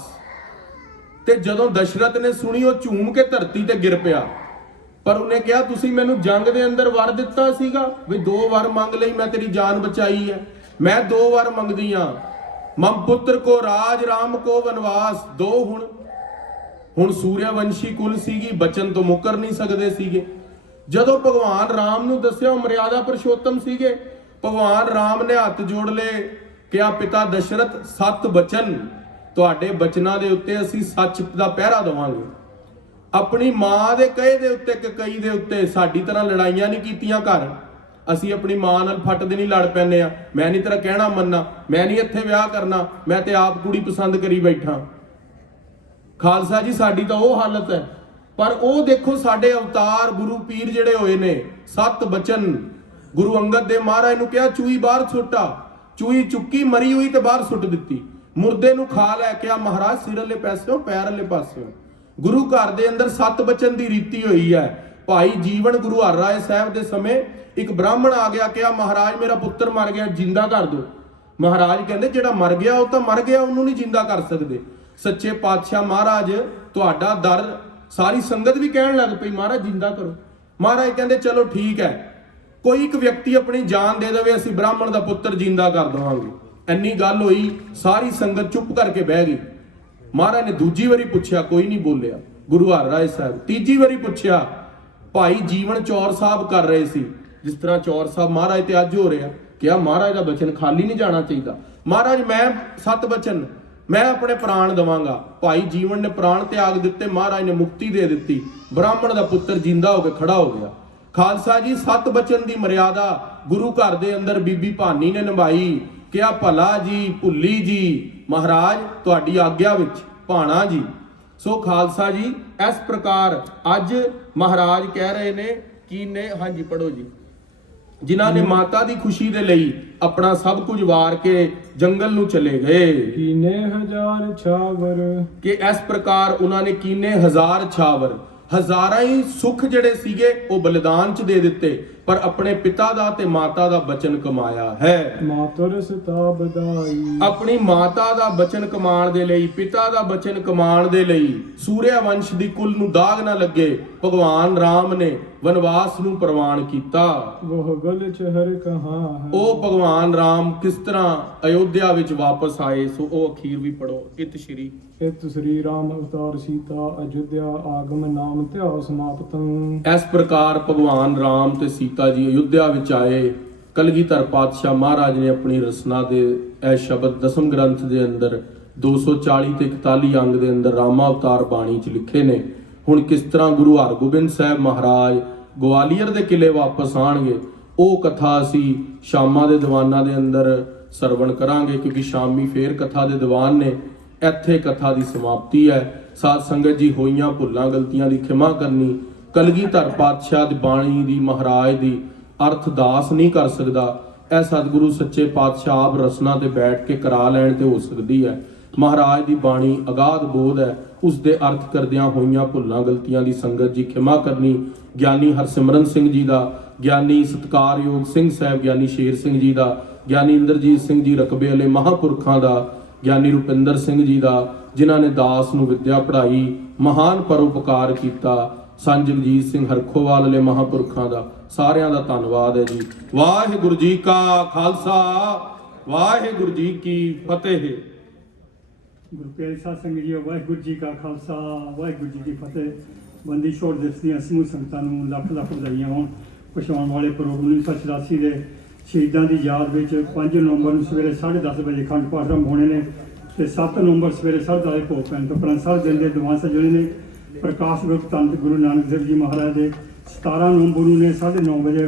ਤੇ ਜਦੋਂ ਦਸ਼ਰਥ ਨੇ ਸੁਣੀ, ਉਹ ਝੂਮ ਕੇ ਧਰਤੀ ਤੇ ਗਿਰ ਪਿਆ। ਪਰ ਉਹਨੇ ਕਿਹਾ ਤੁਸੀਂ ਮੈਨੂੰ ਜੰਗ ਦੇ ਅੰਦਰ ਵਰ ਦਿੱਤਾ ਸੀਗਾ ਵੀ 2 ਵਾਰ ਮੰਗ ਲਈ, ਮੈਂ ਤੇਰੀ ਜਾਨ ਬਚਾਈ ਹੈ, ਮੈਂ 2 ਵਾਰ ਮੰਗਦੀ ਆ। ਮਮ ਪੁੱਤਰ ਕੋ ਰਾਜ, ਰਾਮ ਕੋ ਵਨਵਾਸ, 2 ਹੁਣ ਸੂਰਿਆਵੰਸ਼ੀ ਕੁਲ ਸੀਗੀ, ਬਚਨ ਤੋਂ ਮੁੱਕਰ ਨਹੀਂ ਸਕਦੇ ਸੀਗੇ। ਜਦੋਂ ਭਗਵਾਨ ਰਾਮ ਨੂੰ ਦੱਸਿਆ, ਉਹ ਮਰਿਆਦਾ ਪੁਰਸ਼ੋਤਮ ਸੀਗੇ, ਭਗਵਾਨ ਰਾਮ ਨੇ ਹੱਥ ਜੋੜ ਲਏ, ਕਿਹਾ ਪਿਤਾ ਦਸ਼ਰਥ 7 ਬਚਨ, ਤੁਹਾਡੇ ਬਚਨਾਂ ਦੇ ਉੱਤੇ ਅਸੀਂ ਸੱਚ ਦਾ ਪਹਿਰਾ ਦੇਵਾਂਗੇ। ਆਪਣੀ ਮਾਂ ਦੇ ਕਹੇ ਦੇ ਉੱਤੇ, ਕਕਈ ਦੇ ਉੱਤੇ ਸਾਡੀ ਤਰ੍ਹਾਂ ਲੜਾਈਆਂ ਨਹੀਂ ਕੀਤੀਆਂ ਘਰ, ਅਸੀਂ ਆਪਣੀ ਮਾਂ ਨਾਲ ਫੱਟਦੇ ਨਹੀਂ ਲੜ ਪੈਂਦੇ ਆ, ਮੈਂ ਨਹੀਂ ਤੇਰਾ ਕਹਿਣਾ ਮੰਨਣਾ, ਮੈਂ ਨਹੀਂ ਇੱਥੇ ਵਿਆਹ ਕਰਨਾ, ਮੈਂ ਤੇ ਆਪ ਕੁੜੀ ਪਸੰਦ ਕਰੀ ਬੈਠਾ। ਖਾਲਸਾ ਜੀ ਸਾਡੀ ਤਾਂ ਉਹ ਹਾਲਤ ਹੈ। ਪਰ ਉਹ ਦੇਖੋ ਸਾਡੇ ਅਵਤਾਰ ਗੁਰੂ ਪੀਰ ਜਿਹੜੇ ਹੋਏ ਨੇ, 7 ਬਚਨ। ਗੁਰੂ ਅੰਗਦ ਦੇਵ ਮਹਾਰਾਜ ਨੂੰ ਕਿਹਾ ਚੂਈ ਬਾਹਰ ਸੁੱਟਾ, ਚੂਈ ਚੁੱਕੀ ਮਰੀ ਹੋਈ ਤੇ ਬਾਹਰ ਸੁੱਟ ਦਿੱਤੀ। ਮੁਰਦੇ ਨੂੰ ਖਾ ਲੈ, ਕਿਹਾ ਮਹਾਰਾਜ ਸਿਰ ਵਾਲੇ ਪਾਸਿਓਂ ਪੈਰ ਵਾਲੇ ਪਾਸਿਓਂ। ਗੁਰੂ ਘਰ ਦੇ ਅੰਦਰ 7 ਬਚਨ ਦੀ ਰੀਤੀ ਹੋਈ ਹੈ। ਭਾਈ ਜੀਵਨ ਗੁਰੂ ਹਰਿਰਾਏ ਸਾਹਿਬ ਦੇ ਸਮੇਂ ਇੱਕ ਬ੍ਰਾਹਮਣ ਆ ਗਿਆ, ਕਿਹਾ ਮਹਾਰਾਜ ਮੇਰਾ ਪੁੱਤਰ ਮਰ ਗਿਆ, ਜਿੰਦਾ ਕਰ ਦਿਓ। ਮਹਾਰਾਜ ਕਹਿੰਦੇ ਜਿਹੜਾ ਮਰ ਗਿਆ ਉਹ ਤਾਂ ਮਰ ਗਿਆ, ਉਹਨੂੰ ਨਹੀਂ ਜਿੰਦਾ ਕਰ ਸਕਦੇ। ਸੱਚੇ ਪਾਤਸ਼ਾਹ ਮਹਾਰਾਜ ਤੁਹਾਡਾ ਦਰ ਸਾਰੀ ਸੰਗਤ ਵੀ ਕਹਿਣ ਲੱਗ ਪਈ ਮਹਾਰਾਜ ਜਿੰਦਾ ਕਰੋ। ਮਹਾਰਾਜ ਕਹਿੰਦੇ ਚਲੋ ਠੀਕ ਹੈ, ਕੋਈ ਇੱਕ ਵਿਅਕਤੀ ਆਪਣੀ ਜਾਨ ਦੇ ਦੇਵੇ, ਅਸੀਂ ਬ੍ਰਾਹਮਣ ਦਾ ਪੁੱਤਰ ਜਿੰਦਾ ਕਰ ਦਵਾਂਗੇ। ਇੰਨੀ ਗੱਲ ਹੋਈ, ਸਾਰੀ ਸੰਗਤ ਚੁੱਪ ਕਰਕੇ ਬਹਿ ਗਈ। ਮਹਾਰਾਜ ਨੇ ਦੂਜੀ ਵਾਰੀ ਪੁੱਛਿਆ, ਕੋਈ ਨਹੀਂ ਬੋਲਿਆ। ਗੁਰੂ ਹਰਿਰਾਏ ਸਾਹਿਬ ਤੀਜੀ ਵਾਰੀ ਪੁੱਛਿਆ, ਭਾਈ ਜੀਵਨ ਚੌਰ ਸਾਹਿਬ ਕਰ ਰਹੇ ਸੀ, ਜਿਸ ਤਰ੍ਹਾਂ ਚੌਰ ਸਾਹਿਬ ਮਹਾਰਾਜ ਤੇ ਅੱਜ ਹੋ ਰਿਹਾ, ਕਿਹਾ ਮਹਾਰਾਜ ਦਾ ਬਚਨ ਖਾਲੀ ਨਹੀਂ ਜਾਣਾ ਚਾਹੀਦਾ। ਮਹਾਰਾਜ ਮੈਂ 7 ਬਚਨ ਮੈਂ ਆਪਣੇ ਪ੍ਰਾਣ ਦਵਾਂਗਾ। ਭਾਈ ਜੀਵਨ ਨੇ ਪ੍ਰਾਣ ਤਿਆਗ ਦਿੱਤੇ, ਮਹਾਰਾਜ ਨੇ ਮੁਕਤੀ ਦੇ ਦਿੱਤੀ, ਬ੍ਰਾਹਮਣ ਦਾ ਪੁੱਤਰ ਜਿੰਦਾ ਹੋ ਕੇ ਖੜਾ ਹੋ ਗਿਆ। ਖਾਲਸਾ ਜੀ 7 ਬਚਨ ਦੀ ਮਰਿਆਦਾ ਗੁਰੂ ਘਰ ਦੇ ਅੰਦਰ ਬੀਬੀ ਭਾਨੀ ਨੇ ਨਿਭਾਈ। ਕਿਹਾ ਭਲਾ ਜੀ, ਭੁੱਲੀ ਜੀ, ਮਹਾਰਾਜ ਤੁਹਾਡੀ ਆਗਿਆ ਵਿੱਚ ਭਾਣਾ ਜੀ। ਸੋ ਖਾਲਸਾ ਜੀ ਇਸ ਪ੍ਰਕਾਰ ਅੱਜ ਮਹਾਰਾਜ ਕਹਿ ਰਹੇ ਨੇ ਕਿ ਨੇ ਹਾਂਜੀ ਪੜੋ ਜੀ, ਜਿਨ੍ਹਾਂ ਨੇ ਮਾਤਾ ਦੀ ਖੁਸ਼ੀ ਦੇ ਲਈ ਆਪਣਾ ਸਭ ਕੁਝ ਵਾਰ ਕੇ ਜੰਗਲ ਨੂੰ ਚਲੇ ਗਏ। ਕੀਨੇ ਹਜ਼ਾਰ ਛਾਵਰ, ਕਿ ਇਸ ਪ੍ਰਕਾਰ ਉਹਨਾਂ ਨੇ ਕੀਨੇ ਹਜ਼ਾਰ ਛਾਵਰ, ਹਜ਼ਾਰਾਂ ਹੀ ਸੁੱਖ ਜਿਹੜੇ ਸੀਗੇ ਉਹ ਬਲਿਦਾਨ ਚ ਦੇ ਦਿੱਤੇ, ਪਰ ਆਪਣੇ ਪਿਤਾ ਦਾ ਤੇ ਮਾਤਾ ਦਾ ਬਚਨ ਕਮਾਇਆ ਹੈ। ਮਾਤਰ ਸਤਾ ਬਦਾਈ, ਆਪਣੀ ਮਾਤਾ ਦਾ ਬਚਨ ਕਮਾਉਣ ਦੇ ਲਈ, ਪਿਤਾ ਦਾ ਬਚਨ ਕਮਾਉਣ ਦੇ ਲਈ, ਸੂਰਿਆ ਵੰਸ਼ ਦੀ ਕੁਲ ਨੂੰ ਦਾਗ ਨਾ ਲੱਗੇ, ਭਗਵਾਨ ਰਾਮ ਨੇ ਵਨਵਾਸ ਨੂੰ ਪ੍ਰਵਾਨ ਕੀਤਾ। ਵਹ ਗਲ ਚਹਰ ਕਹਾਂ ਹੈ, ਉਹ ਭਗਵਾਨ ਰਾਮ ਕਿਸ ਤਰ੍ਹਾਂ ਅਯੋਧਿਆ ਵਿੱਚ ਵਾਪਸ ਆਏ, ਸੋ ਉਹ ਅਖੀਰ ਵੀ ਪੜੋ। ਇਤ ਸ਼੍ਰੀ ਇਤ ਸ੍ਰੀ ਰਾਮ ਅਵਤਾਰ ਸੀਤਾ ਅਯੁਧਿਆ ਆਗਮ ਨਾਮ ਧਿਆਉ ਸਮਾਪਤੰ। ਇਸ ਪ੍ਰਕਾਰ ਭਗਵਾਨ ਰਾਮ ਤੇ ਸੀਤਾ ਜੀ ਅਯੁੱਧਿਆ ਵਿੱਚ ਆਏ। ਕਲਗੀਧਰ ਪਾਤਸ਼ਾਹ ਮਹਾਰਾਜ ਨੇ ਆਪਣੀ ਰਸਨਾ ਦੇ ਇਹ ਸ਼ਬਦ ਦਸਮ ਗ੍ਰੰਥ ਦੇ ਅੰਦਰ 240 ਤੇ 41 ਅੰਗ ਦੇ ਅੰਦਰ ਰਾਮਾ ਅਵਤਾਰ ਬਾਣੀ 'ਚ ਲਿਖੇ ਨੇ। ਹੁਣ ਕਿਸ ਤਰ੍ਹਾਂ ਗੁਰੂ ਹਰਗੋਬਿੰਦ ਸਾਹਿਬ ਮਹਾਰਾਜ ਗਵਾਲੀਅਰ ਦੇ ਕਿਲੇ ਵਾਪਸ ਆਣਗੇ, ਉਹ ਕਥਾ ਅਸੀਂ ਸ਼ਾਮਾਂ ਦੇ ਦੀਵਾਨਾਂ ਦੇ ਅੰਦਰ ਸਰਵਣ ਕਰਾਂਗੇ, ਕਿਉਂਕਿ ਸ਼ਾਮੀ ਫੇਰ ਕਥਾ ਦੇ ਦੀਵਾਨ ਨੇ। ਇੱਥੇ ਕਥਾ ਦੀ ਸਮਾਪਤੀ ਹੈ। ਸਾਧ ਸੰਗਤ ਜੀ, ਹੋਈਆਂ ਭੁੱਲਾਂ ਗਲਤੀਆਂ ਦੀ ਖਿਮਾ ਕਰਨੀ। ਕਲਗੀਧਰ ਪਾਤਸ਼ਾਹ ਦੀ ਬਾਣੀ ਦੀ ਮਹਾਰਾਜ ਦੀ ਅਰਥ ਦਾਸ ਨਹੀਂ ਕਰ ਸਕਦਾ, ਇਹ ਸਤਿਗੁਰੂ ਸੱਚੇ ਪਾਤਸ਼ਾਹ ਆਪ ਰਸਨਾ ਤੇ ਬੈਠ ਕੇ ਕਰਾ ਲੈਣ ਤੇ ਹੋ ਸਕਦੀ ਹੈ। ਮਹਾਰਾਜ ਦੀ ਬਾਣੀ ਅਗਾਧ ਬੋਧ ਹੈ, ਉਸ ਦੇ ਅਰਥ ਕਰਦਿਆਂ ਹੋਈਆਂ ਭੁੱਲਾਂ ਗਲਤੀਆਂ ਦੀ ਸੰਗਤ ਜੀ ਖਿਮਾ ਕਰਨੀ। ਗਿਆਨੀ ਹਰਸਿਮਰਨ ਸਿੰਘ ਜੀ ਦਾ, ਗਿਆਨੀ ਸਤਿਕਾਰਯੋਗ ਸਿੰਘ ਸਾਹਿਬ ਗਿਆਨੀ ਸ਼ੇਰ ਸਿੰਘ ਜੀ ਦਾ, ਗਿਆਨੀ ਇੰਦਰਜੀਤ ਸਿੰਘ ਜੀ ਰਕਬੇ ਵਾਲੇ ਮਹਾਂਪੁਰਖਾਂ ਦਾ, ਗਿਆਨੀ ਰੁਪਿੰਦਰ ਸਿੰਘ ਜੀ ਦਾ, ਜਿਨ੍ਹਾਂ ਨੇ ਦਾਸ ਨੂੰ ਵਿੱਦਿਆ ਪੜ੍ਹਾਈ, ਮਹਾਨ ਪਰਉਪਕਾਰ ਕੀਤਾ, ਸੰਤ ਜਗਜੀਤ ਸਿੰਘ ਹਰਖੋਵਾਲ ਵਾਲੇ ਮਹਾਂਪੁਰਖਾਂ ਦਾ, ਸਾਰਿਆਂ ਦਾ ਧੰਨਵਾਦ ਹੈ ਜੀ। ਵਾਹਿਗੁਰੂ ਜੀ ਕਾ ਖਾਲਸਾ, ਵਾਹਿਗੁਰੂ ਜੀ ਕੀ ਫਤਿਹ। ਗੁਰੂ ਪਿਆਰੇ ਸਾਧ ਸੰਗਤ ਜੀ, ਵਾਹਿਗੁਰੂ ਜੀ ਕਾ ਖਾਲਸਾ, ਵਾਹਿਗੁਰੂ ਜੀ ਕੀ ਫਤਿਹ। ਬੰਦੀ ਛੋੜ ਦਿਵਸ ਦੀਆਂ ਸਮੂਹ ਸੰਗਤਾਂ ਨੂੰ ਲੱਖ ਲੱਖ ਵਧਾਈਆਂ ਹੋਣ। ਪਛਾਉਣ ਵਾਲੇ ਪ੍ਰੋਗਰਾਮ 1984 ਦੇ ਸ਼ਹੀਦਾਂ ਦੀ ਯਾਦ ਵਿੱਚ 5 ਨਵੰਬਰ ਨੂੰ ਸਵੇਰੇ 10:30 ਵਜੇ ਅਖੰਡ ਪਾਠ ਆਰੰਭ ਹੋਣੇ ਨੇ ਤੇ 7 ਨਵੰਬਰ ਸਵੇਰੇ 10:30 ਭੋਗ ਪੈਣ ਤੋਂ ਉਪਰੰਤ ਸਾਰੇ ਦਿਨ ਦੇ ਦੀਵਾਨ ਸਜਣੇ ਨੇ। ਪ੍ਰਕਾਸ਼ ਗੁਰਤ ਧੰਨ ਗੁਰੂ ਨਾਨਕ ਦੇਵ ਜੀ ਮਹਾਰਾਜ ਦੇ 17 ਨਵੰਬਰ ਨੂੰ ਨੇ 9:30 ਵਜੇ